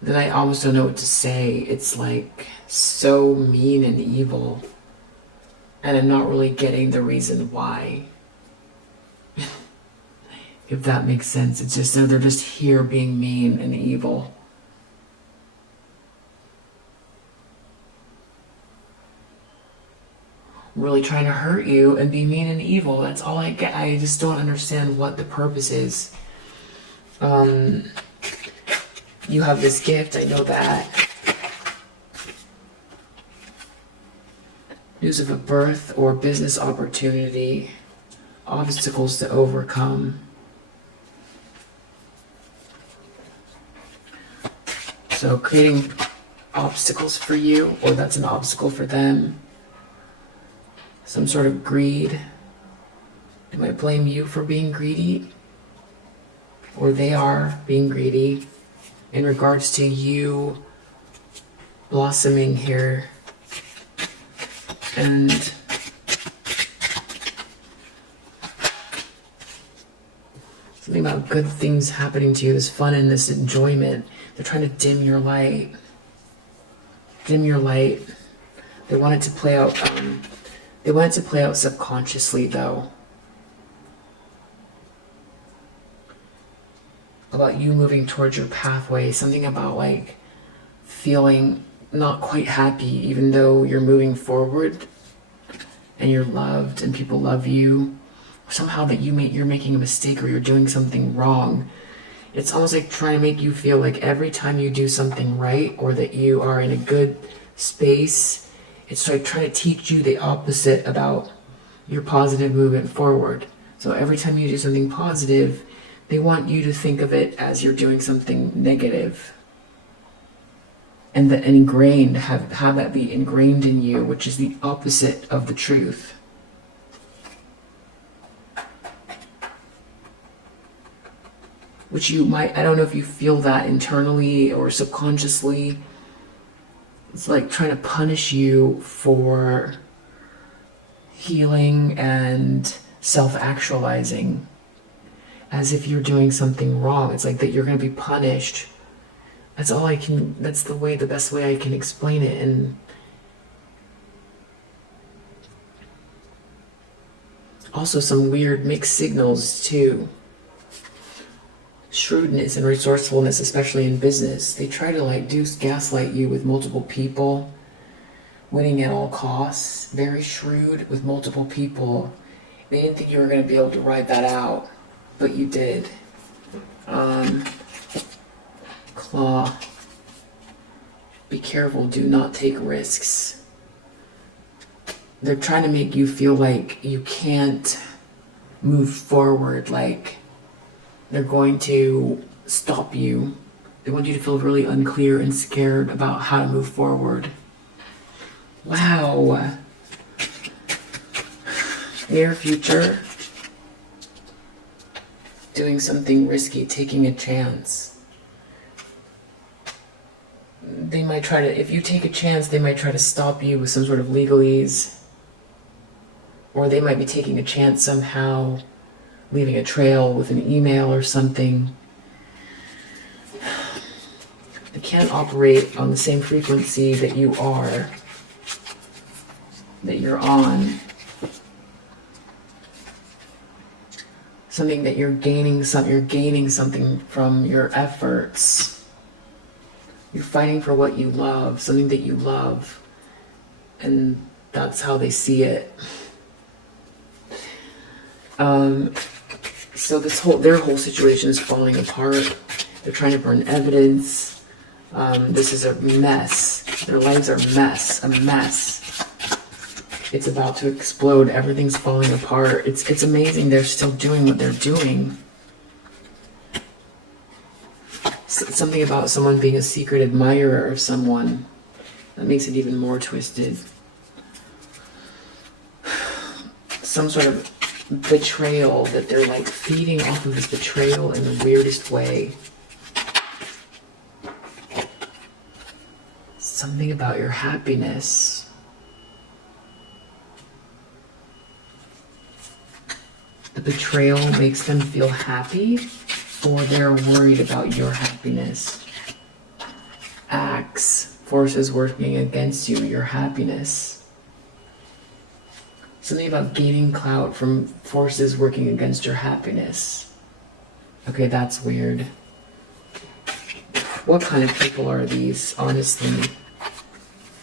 I almost don't know what to say. It's like so mean and evil, and I'm not really getting the reason why. If that makes sense. It's just they're just here being mean and evil. Really trying to hurt you and be mean and evil. That's all I get. I just don't understand what the purpose is. You have this gift, I know that. News of a birth or business opportunity. Obstacles to overcome. So creating obstacles for you, or that's an obstacle for them. Some sort of greed. They might blame you for being greedy, or they are being greedy in regards to you blossoming here. And something about good things happening to you, this fun and this enjoyment. They're trying to dim your light. Dim your light. They want it to play out. They want it to play out subconsciously, though. About you moving towards your pathway. Something about like feeling not quite happy, even though you're moving forward. and you're loved and people love you, somehow that you're making a mistake or you're doing something wrong. It's almost like trying to make you feel like every time you do something right or that you are in a good space, it's like trying to teach you the opposite about your positive movement forward. So every time you do something positive, they want you to think of it as you're doing something negative. And that ingrained, have that be ingrained in you, which is the opposite of the truth. Which you might, I don't know if you feel that internally or subconsciously. It's like trying to punish you for healing and self-actualizing, as if you're doing something wrong. It's like that you're going to be punished. That's the best way I can explain it. And also some weird mixed signals too. Shrewdness and resourcefulness, especially in business. They try to gaslight you with multiple people, winning at all costs. Very shrewd with multiple people. They didn't think you were going to be able to ride that out, but you did. Claw. Be careful, do not take risks. They're trying to make you feel like you can't move forward, like they're going to stop you. They want you to feel really unclear and scared about how to move forward. Wow. Near future. Doing something risky, taking a chance. They might try to, if you take a chance, they might try to stop you with some sort of legalese. Or they might be taking a chance somehow, leaving a trail with an email or something. They can't operate on the same frequency that you are, that you're on. Something that you're gaining something from your efforts. You're fighting for what you love, something that you love. And that's how they see it. So their whole situation is falling apart. They're trying to burn evidence. This is a mess. Their lives are a mess. It's about to explode. Everything's falling apart. It's amazing they're still doing what they're doing. Something about someone being a secret admirer of someone. That makes it even more twisted. Some sort of betrayal, that they're like feeding off of this betrayal in the weirdest way. Something about your happiness. The betrayal makes them feel happy, or they're worried about your happiness. Acts, forces working against you, your happiness. Something about gaining clout from forces working against your happiness. Okay, that's weird. What kind of people are these, honestly?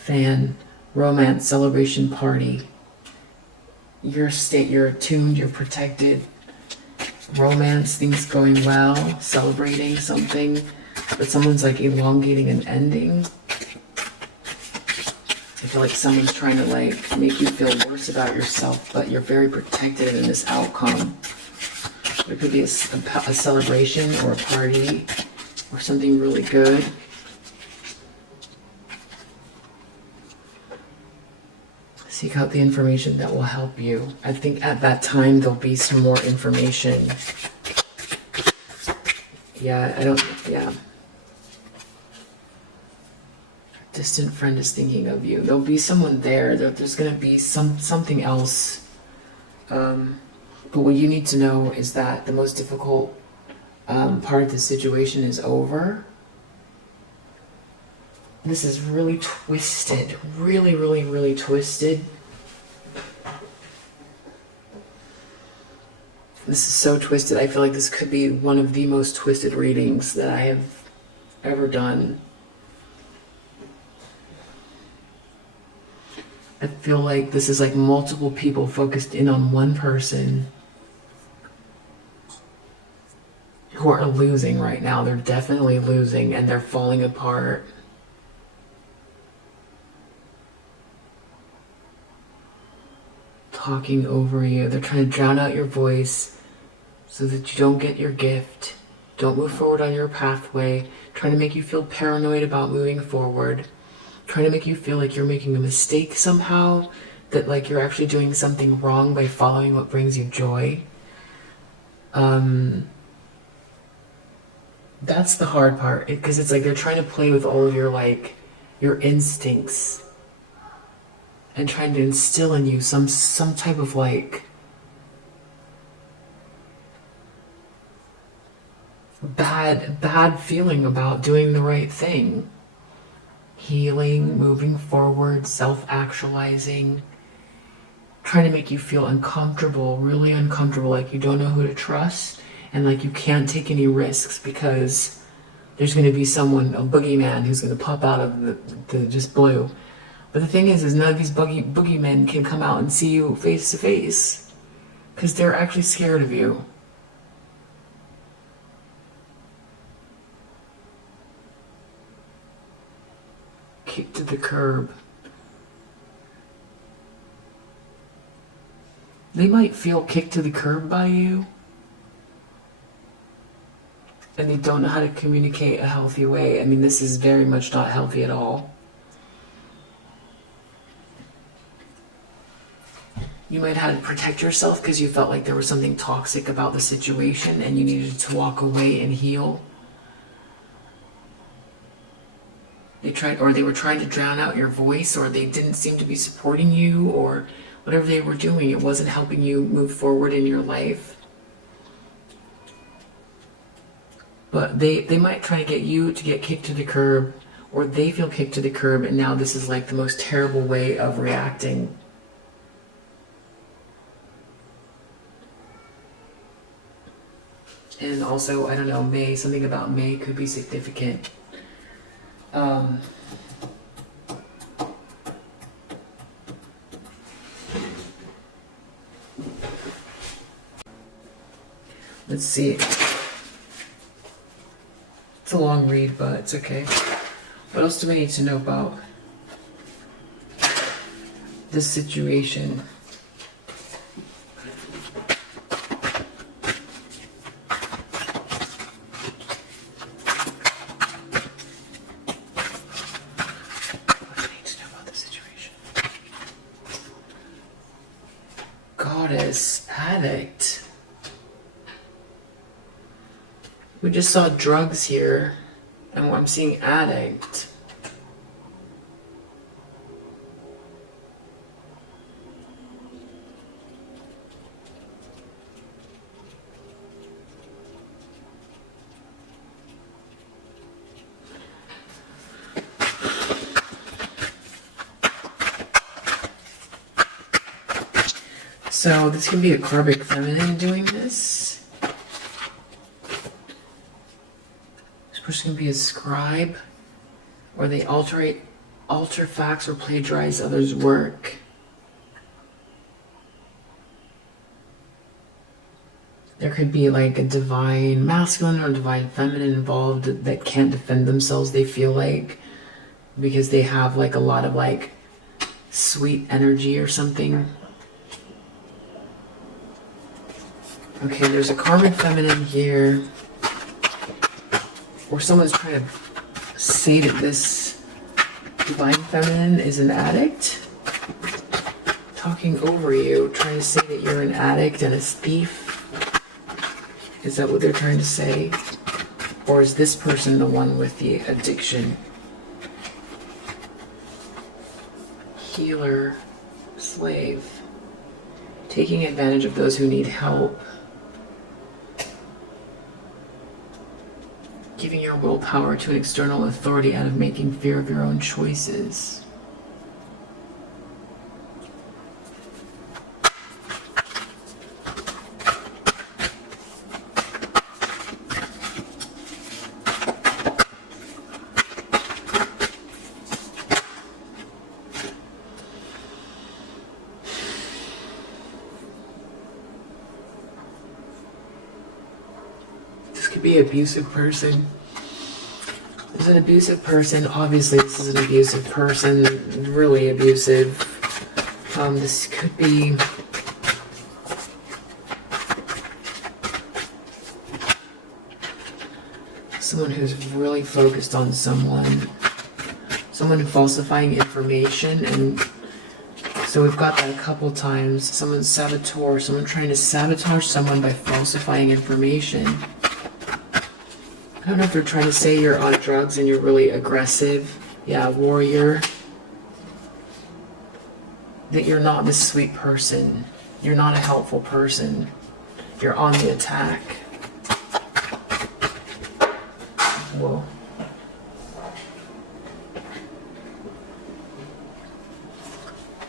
Fan, romance, celebration, party. You're attuned, you're protected. Romance, things going well, celebrating something, but someone's like elongating an ending. I feel like someone's trying to like make you feel worse about yourself, but you're very protected in this outcome. It could be a celebration or a party or something really good. Seek out the information that will help you. I think at that time there'll be some more information. Yeah. Distant friend is thinking of you. There'll be someone there. There's going to be something else. But what you need to know is that the most difficult part of the situation is over. This is really twisted. Really, really, really twisted. This is so twisted. I feel like this could be one of the most twisted readings that I have ever done. I feel like this is like multiple people focused in on one person who are losing right now. They're definitely losing and they're falling apart. Talking over you. They're trying to drown out your voice so that you don't get your gift. Don't move forward on your pathway. Trying to make you feel paranoid about moving forward. Trying to make you feel like you're making a mistake somehow. That like you're actually doing something wrong by following what brings you joy. That's the hard part. Because it's like they're trying to play with all of your like your instincts. And trying to instill in you some type of like bad feeling about doing the right thing. Healing, moving forward, self-actualizing, trying to make you feel uncomfortable, really uncomfortable, like you don't know who to trust, and like you can't take any risks because there's going to be someone, a boogeyman, who's going to pop out of the just blue. But the thing is none of these boogeymen can come out and see you face to face because they're actually scared of you. Kicked to the curb. They might feel kicked to the curb by you, and they don't know how to communicate a healthy way. I mean, this is very much not healthy at all. You might have had to protect yourself because you felt like there was something toxic about the situation and you needed to walk away and heal. They were trying to drown out your voice, or they didn't seem to be supporting you, or whatever they were doing, it wasn't helping you move forward in your life. But they might try to get you to get kicked to the curb, or they feel kicked to the curb, and now this is like the most terrible way of reacting. And also, I don't know, May, something about May could be significant. Let's see. It's a long read, but it's okay. What else do we need to know about this situation? Goddess, addict. We just saw drugs here, and I'm seeing addict. So this can be a karmic feminine doing this. This person can be a scribe, or they alter facts or plagiarize others' work. There could be like a divine masculine or divine feminine involved that can't defend themselves, they feel like, because they have like a lot of like sweet energy or something. Okay, there's a karmic feminine here, or someone's trying to say that this divine feminine is an addict, talking over you, trying to say that you're an addict and a thief. Is that what they're trying to say? Or is this person the one with the addiction? Healer, slave, taking advantage of those who need help. Giving your willpower to an external authority out of making fear of your own choices. could be an abusive person. There's an abusive person. Obviously, this is an abusive person. Really abusive. This could be... someone who's really focused on someone falsifying information. And so we've got that a couple times. Someone's saboteur, someone trying to sabotage someone by falsifying information. I don't know if they're trying to say you're on drugs and you're really aggressive. Yeah, warrior. That you're not this sweet person. You're not a helpful person. You're on the attack. Whoa.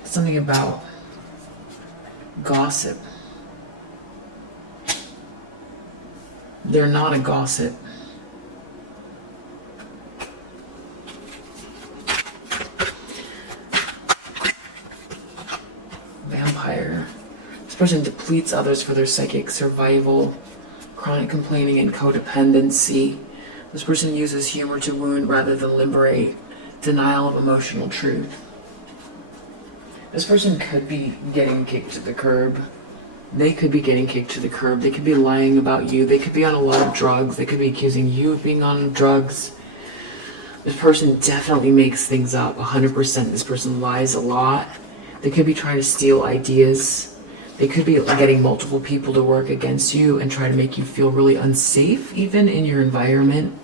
Something about gossip. They're not a gossip. Vampire. This person depletes others for their psychic survival, chronic complaining, and codependency. This person uses humor to wound rather than liberate. Denial of emotional truth. This person could be getting kicked to the curb. They could be getting kicked to the curb. They could be lying about you. They could be on a lot of drugs. They could be accusing you of being on drugs. This person definitely makes things up, 100%. This person lies a lot. They could be trying to steal ideas. They could be getting multiple people to work against you and try to make you feel really unsafe, even in your environment.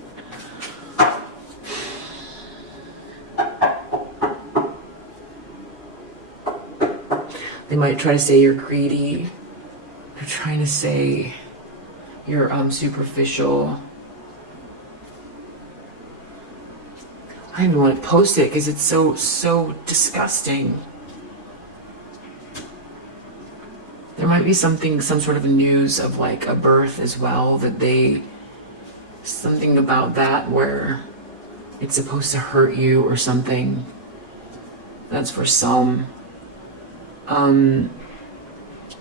They might try to say you're greedy. They're trying to say you're superficial. I don't even want to post it because it's so disgusting. There might be some sort of news of like a birth as well, something about that where it's supposed to hurt you or something. That's for some.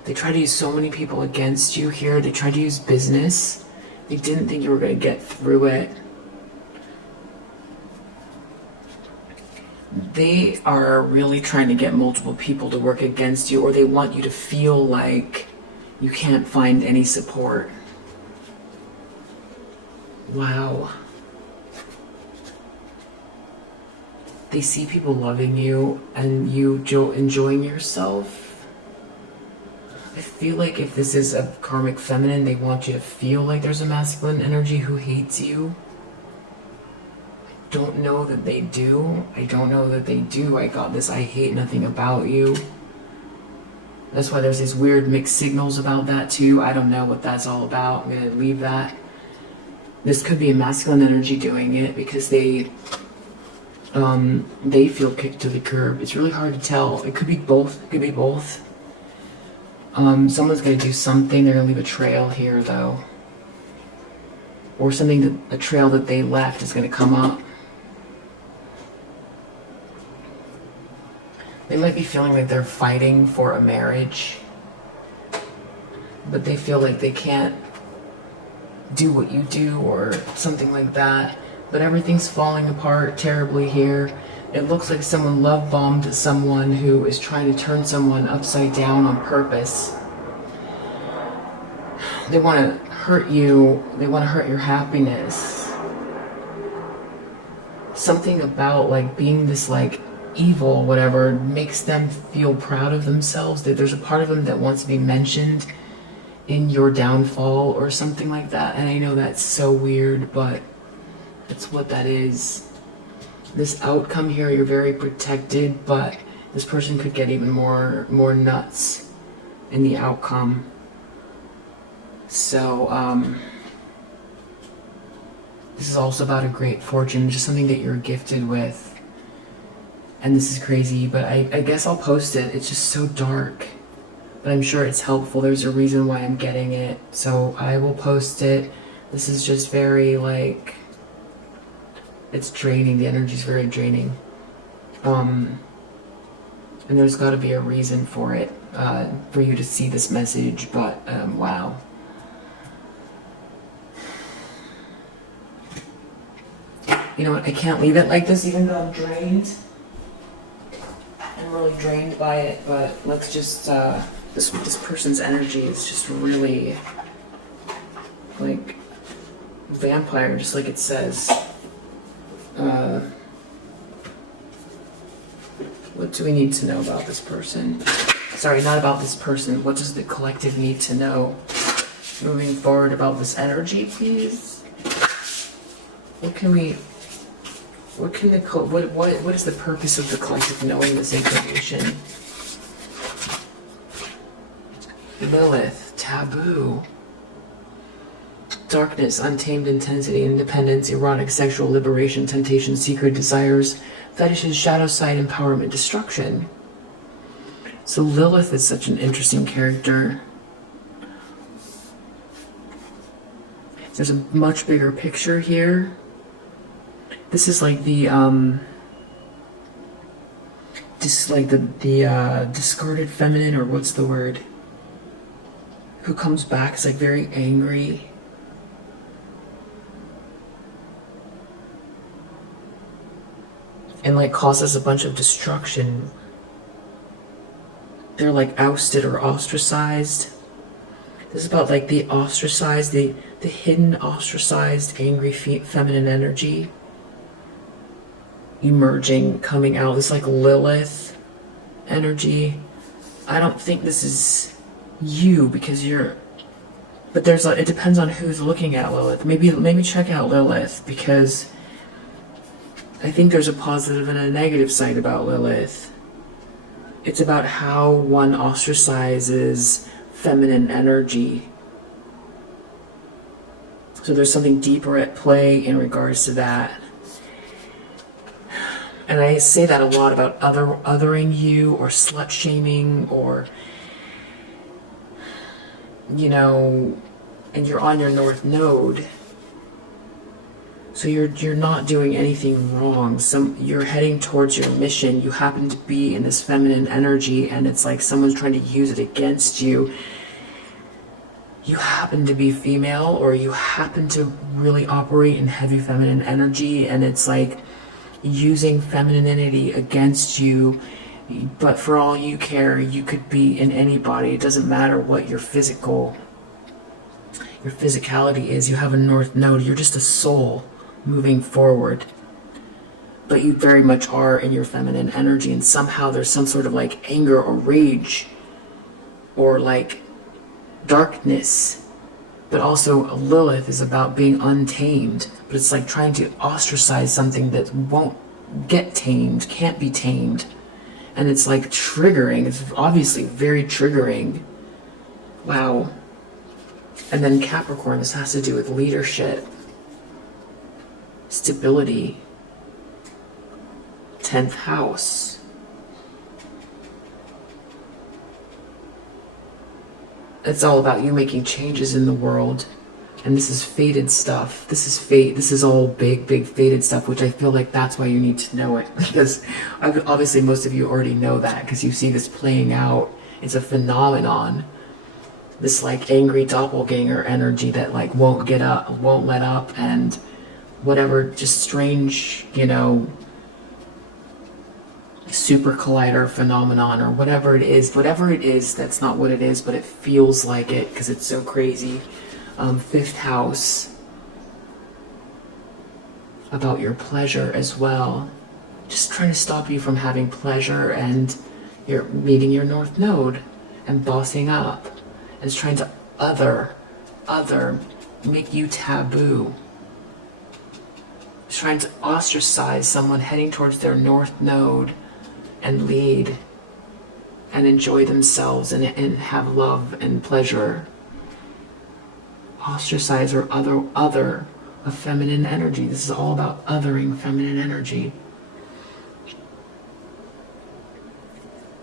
They try to use so many people against you here. They try to use business. They didn't think you were going to get through it. They are really trying to get multiple people to work against you, or they want you to feel like you can't find any support. Wow. They see people loving you and you enjoying yourself. I feel like if this is a karmic feminine, they want you to feel like there's a masculine energy who hates you. I don't know that they do. I don't know that they do. I got this I hate nothing about you. That's why there's these weird mixed signals about that too. I don't know what that's all about. I'm going to leave that. This could be a masculine energy doing it because they feel kicked to the curb. It's really hard to tell. It could be both. It could be both. Someone's going to do something. They're going to leave a trail here, though. Or a trail that they left is going to come up. They might be feeling like they're fighting for a marriage, but they feel like they can't do what you do or something like that. But everything's falling apart terribly here. It looks like someone love bombed someone who is trying to turn someone upside down on purpose. They want to hurt you. They want to hurt your happiness. Something about like being this like evil, whatever, makes them feel proud of themselves. That there's a part of them that wants to be mentioned in your downfall or something like that. And I know that's so weird, but that's what that is. This outcome here, you're very protected, but this person could get even more nuts in the outcome. So, this is also about a great fortune, just something that you're gifted with. And this is crazy, but I guess I'll post it. It's just so dark, but I'm sure it's helpful. There's a reason why I'm getting it, so I will post it. This is just very like, it's draining. The energy is very draining. And there's got to be a reason for it, for you to see this message, but wow. You know what, I can't leave it like this even though I'm drained. I'm really drained by it, but let's just, this person's energy is just really, like, vampire, just like it says. What do we need to know about this person? Sorry, not about this person. What does the collective need to know moving forward about this energy, please? What is the purpose of the collective knowing this information? Lilith, taboo. Darkness, untamed intensity, independence, erotic, sexual liberation, temptation, secret desires, fetishes, shadow side, empowerment, destruction. So Lilith is such an interesting character. There's a much bigger picture here. This is like the discarded feminine, or what's the word? Who comes back is like very angry. And like causes a bunch of destruction. They're like ousted or ostracized. This is about like the ostracized, the hidden ostracized, angry feminine energy. Emerging, coming out. This like Lilith energy. I don't think this is you because you're, but there's it depends on who's looking at Lilith. Maybe check out Lilith, because I think there's a positive and a negative side about Lilith. It's about how one ostracizes feminine energy. So there's something deeper at play in regards to that. And I say that a lot about othering you, or slut shaming, or, you know, and you're on your North Node. So you're not doing anything wrong. You're heading towards your mission. You happen to be in this feminine energy, and it's like someone's trying to use it against you. You happen to be female, or you happen to really operate in heavy feminine energy, and it's like using femininity against you. But for all you care, you could be in anybody. It doesn't matter what your physicality is. You have a North Node. You're just a soul moving forward, but you very much are in your feminine energy, and somehow there's some sort of like anger or rage or like darkness. But also Lilith is about being untamed, but it's like trying to ostracize something that won't get tamed, can't be tamed, and it's like triggering. It's obviously very triggering. Wow. And then Capricorn, this has to do with leadership, stability, 10th house. It's all about you making changes in the world. And this is fated stuff. This is fate. This is all big fated stuff, which I feel like that's why you need to know it. Because obviously most of you already know that, because you see this playing out. It's a phenomenon. This like angry doppelganger energy that like won't get up, won't let up, and whatever, just strange, you know, super collider phenomenon, or whatever it is, that's not what it is, but it feels like it because it's so crazy. 5th house, about your pleasure as well, just trying to stop you from having pleasure, and you're meeting your North Node and bossing up, and it's trying to other, make you taboo. Trying to ostracize someone heading towards their North Node and lead and enjoy themselves and have love and pleasure. Ostracize or other a feminine energy. This is all about othering feminine energy.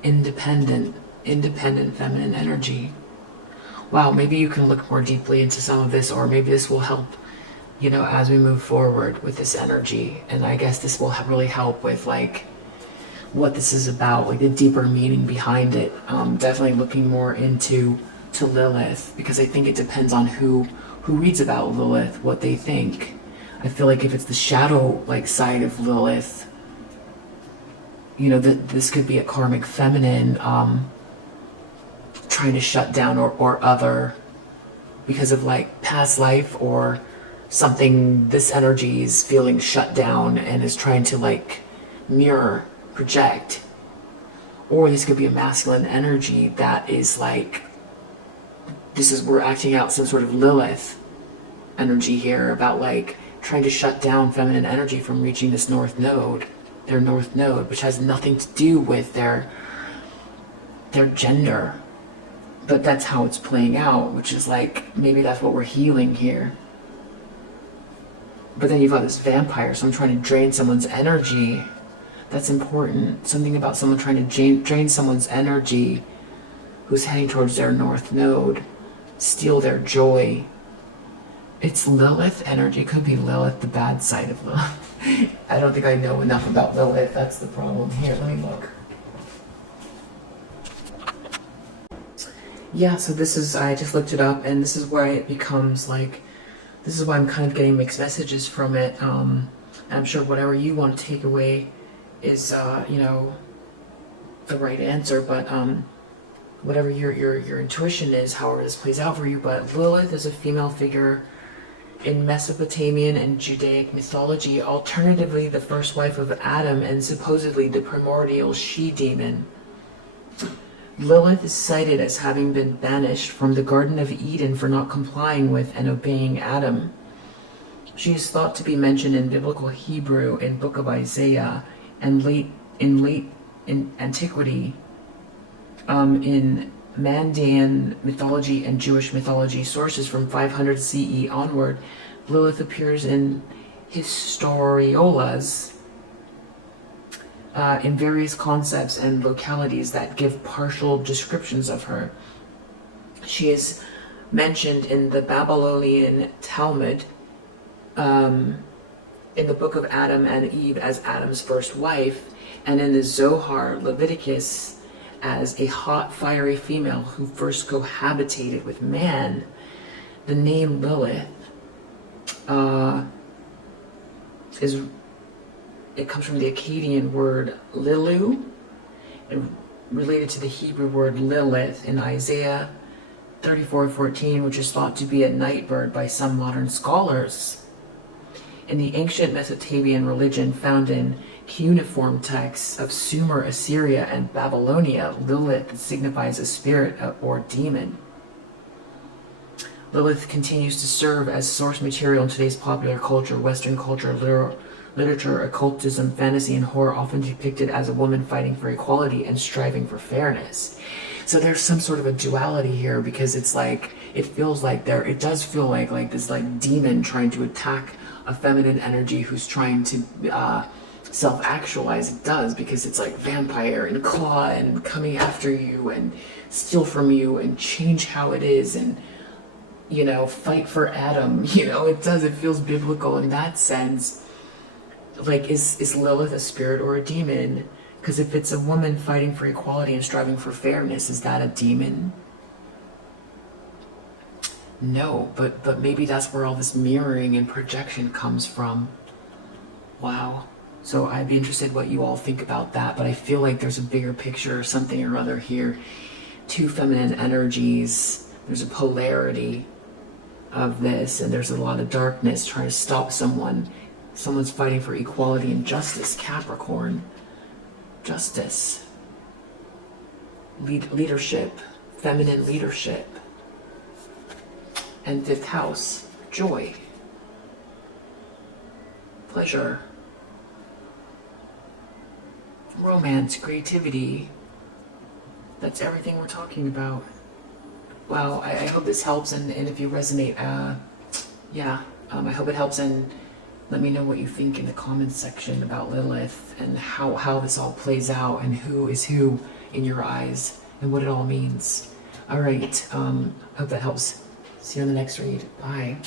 Independent feminine energy. Wow, maybe you can look more deeply into some of this, or maybe this will help, you know, as we move forward with this energy. And I guess this will really help with like what this is about, like the deeper meaning behind it. Definitely looking more into Lilith, because I think it depends on who reads about Lilith, what they think. I feel like if it's the shadow like side of Lilith, you know, this could be a karmic feminine trying to shut down or other because of like past life or something. This energy is feeling shut down and is trying to like mirror, project. Or this could be a masculine energy that is like, we're acting out some sort of Lilith energy here about like trying to shut down feminine energy from reaching this north node, their north node, which has nothing to do with their gender. But that's how it's playing out, which is like, maybe that's what we're healing here. But then you've got this vampire, so I'm trying to drain someone's energy. That's important. Something about someone trying to drain someone's energy who's heading towards their north node, steal their joy. It's Lilith energy. Could be Lilith, the bad side of Lilith. I don't think I know enough about Lilith. That's the problem here. Let me look. Yeah, so this is, I just looked it up, and this is where it becomes like, this is why I'm kind of getting mixed messages from it. I'm sure whatever you want to take away is, you know, the right answer, but whatever your intuition is, however this plays out for you. But Lilith is a female figure in Mesopotamian and Judaic mythology, alternatively the first wife of Adam and supposedly the primordial she-demon. Lilith is cited as having been banished from the Garden of Eden for not complying with and obeying Adam. She is thought to be mentioned in biblical Hebrew in Book of Isaiah and late in antiquity, in Mandaean mythology and Jewish mythology sources from 500 CE onward. Lilith appears in historiolas in various concepts and localities that give partial descriptions of her. She is mentioned in the Babylonian Talmud, in the Book of Adam and Eve as Adam's first wife, and in the Zohar Leviticus as a hot, fiery female who first cohabitated with man. The name Lilith it comes from the Akkadian word lilu, and related to the Hebrew word Lilith in Isaiah 34:14, which is thought to be a night bird by some modern scholars. In the ancient Mesopotamian religion found in cuneiform texts of Sumer, Assyria, and Babylonia, Lilith signifies a spirit or demon. Lilith continues to serve as source material in today's popular culture, Western culture, literature, occultism, fantasy, and horror, often depicted as a woman fighting for equality and striving for fairness. So there's some sort of a duality here, because it's like, it feels like it does feel like this like demon trying to attack a feminine energy who's trying to self-actualize. It does, because it's like vampire and claw and coming after you and steal from you and change how it is and, you know, fight for Adam. You know, it does, it feels biblical in that sense. Like, is Lilith a spirit or a demon? Because if it's a woman fighting for equality and striving for fairness, is that a demon? No, but maybe that's where all this mirroring and projection comes from. Wow. So I'd be interested what you all think about that, but I feel like there's a bigger picture or something or other here. Two feminine energies, there's a polarity of this, and there's a lot of darkness trying to stop someone. Someone's fighting for equality and justice, Capricorn. Justice. Leadership. Feminine leadership. And fifth house, joy. Pleasure. Romance, creativity. That's everything we're talking about. Wow, I hope this helps, and if you resonate, I hope it helps, and let me know what you think in the comments section about Lilith and how this all plays out and who is who in your eyes and what it all means. All right, hope that helps. See you on the next read. Bye.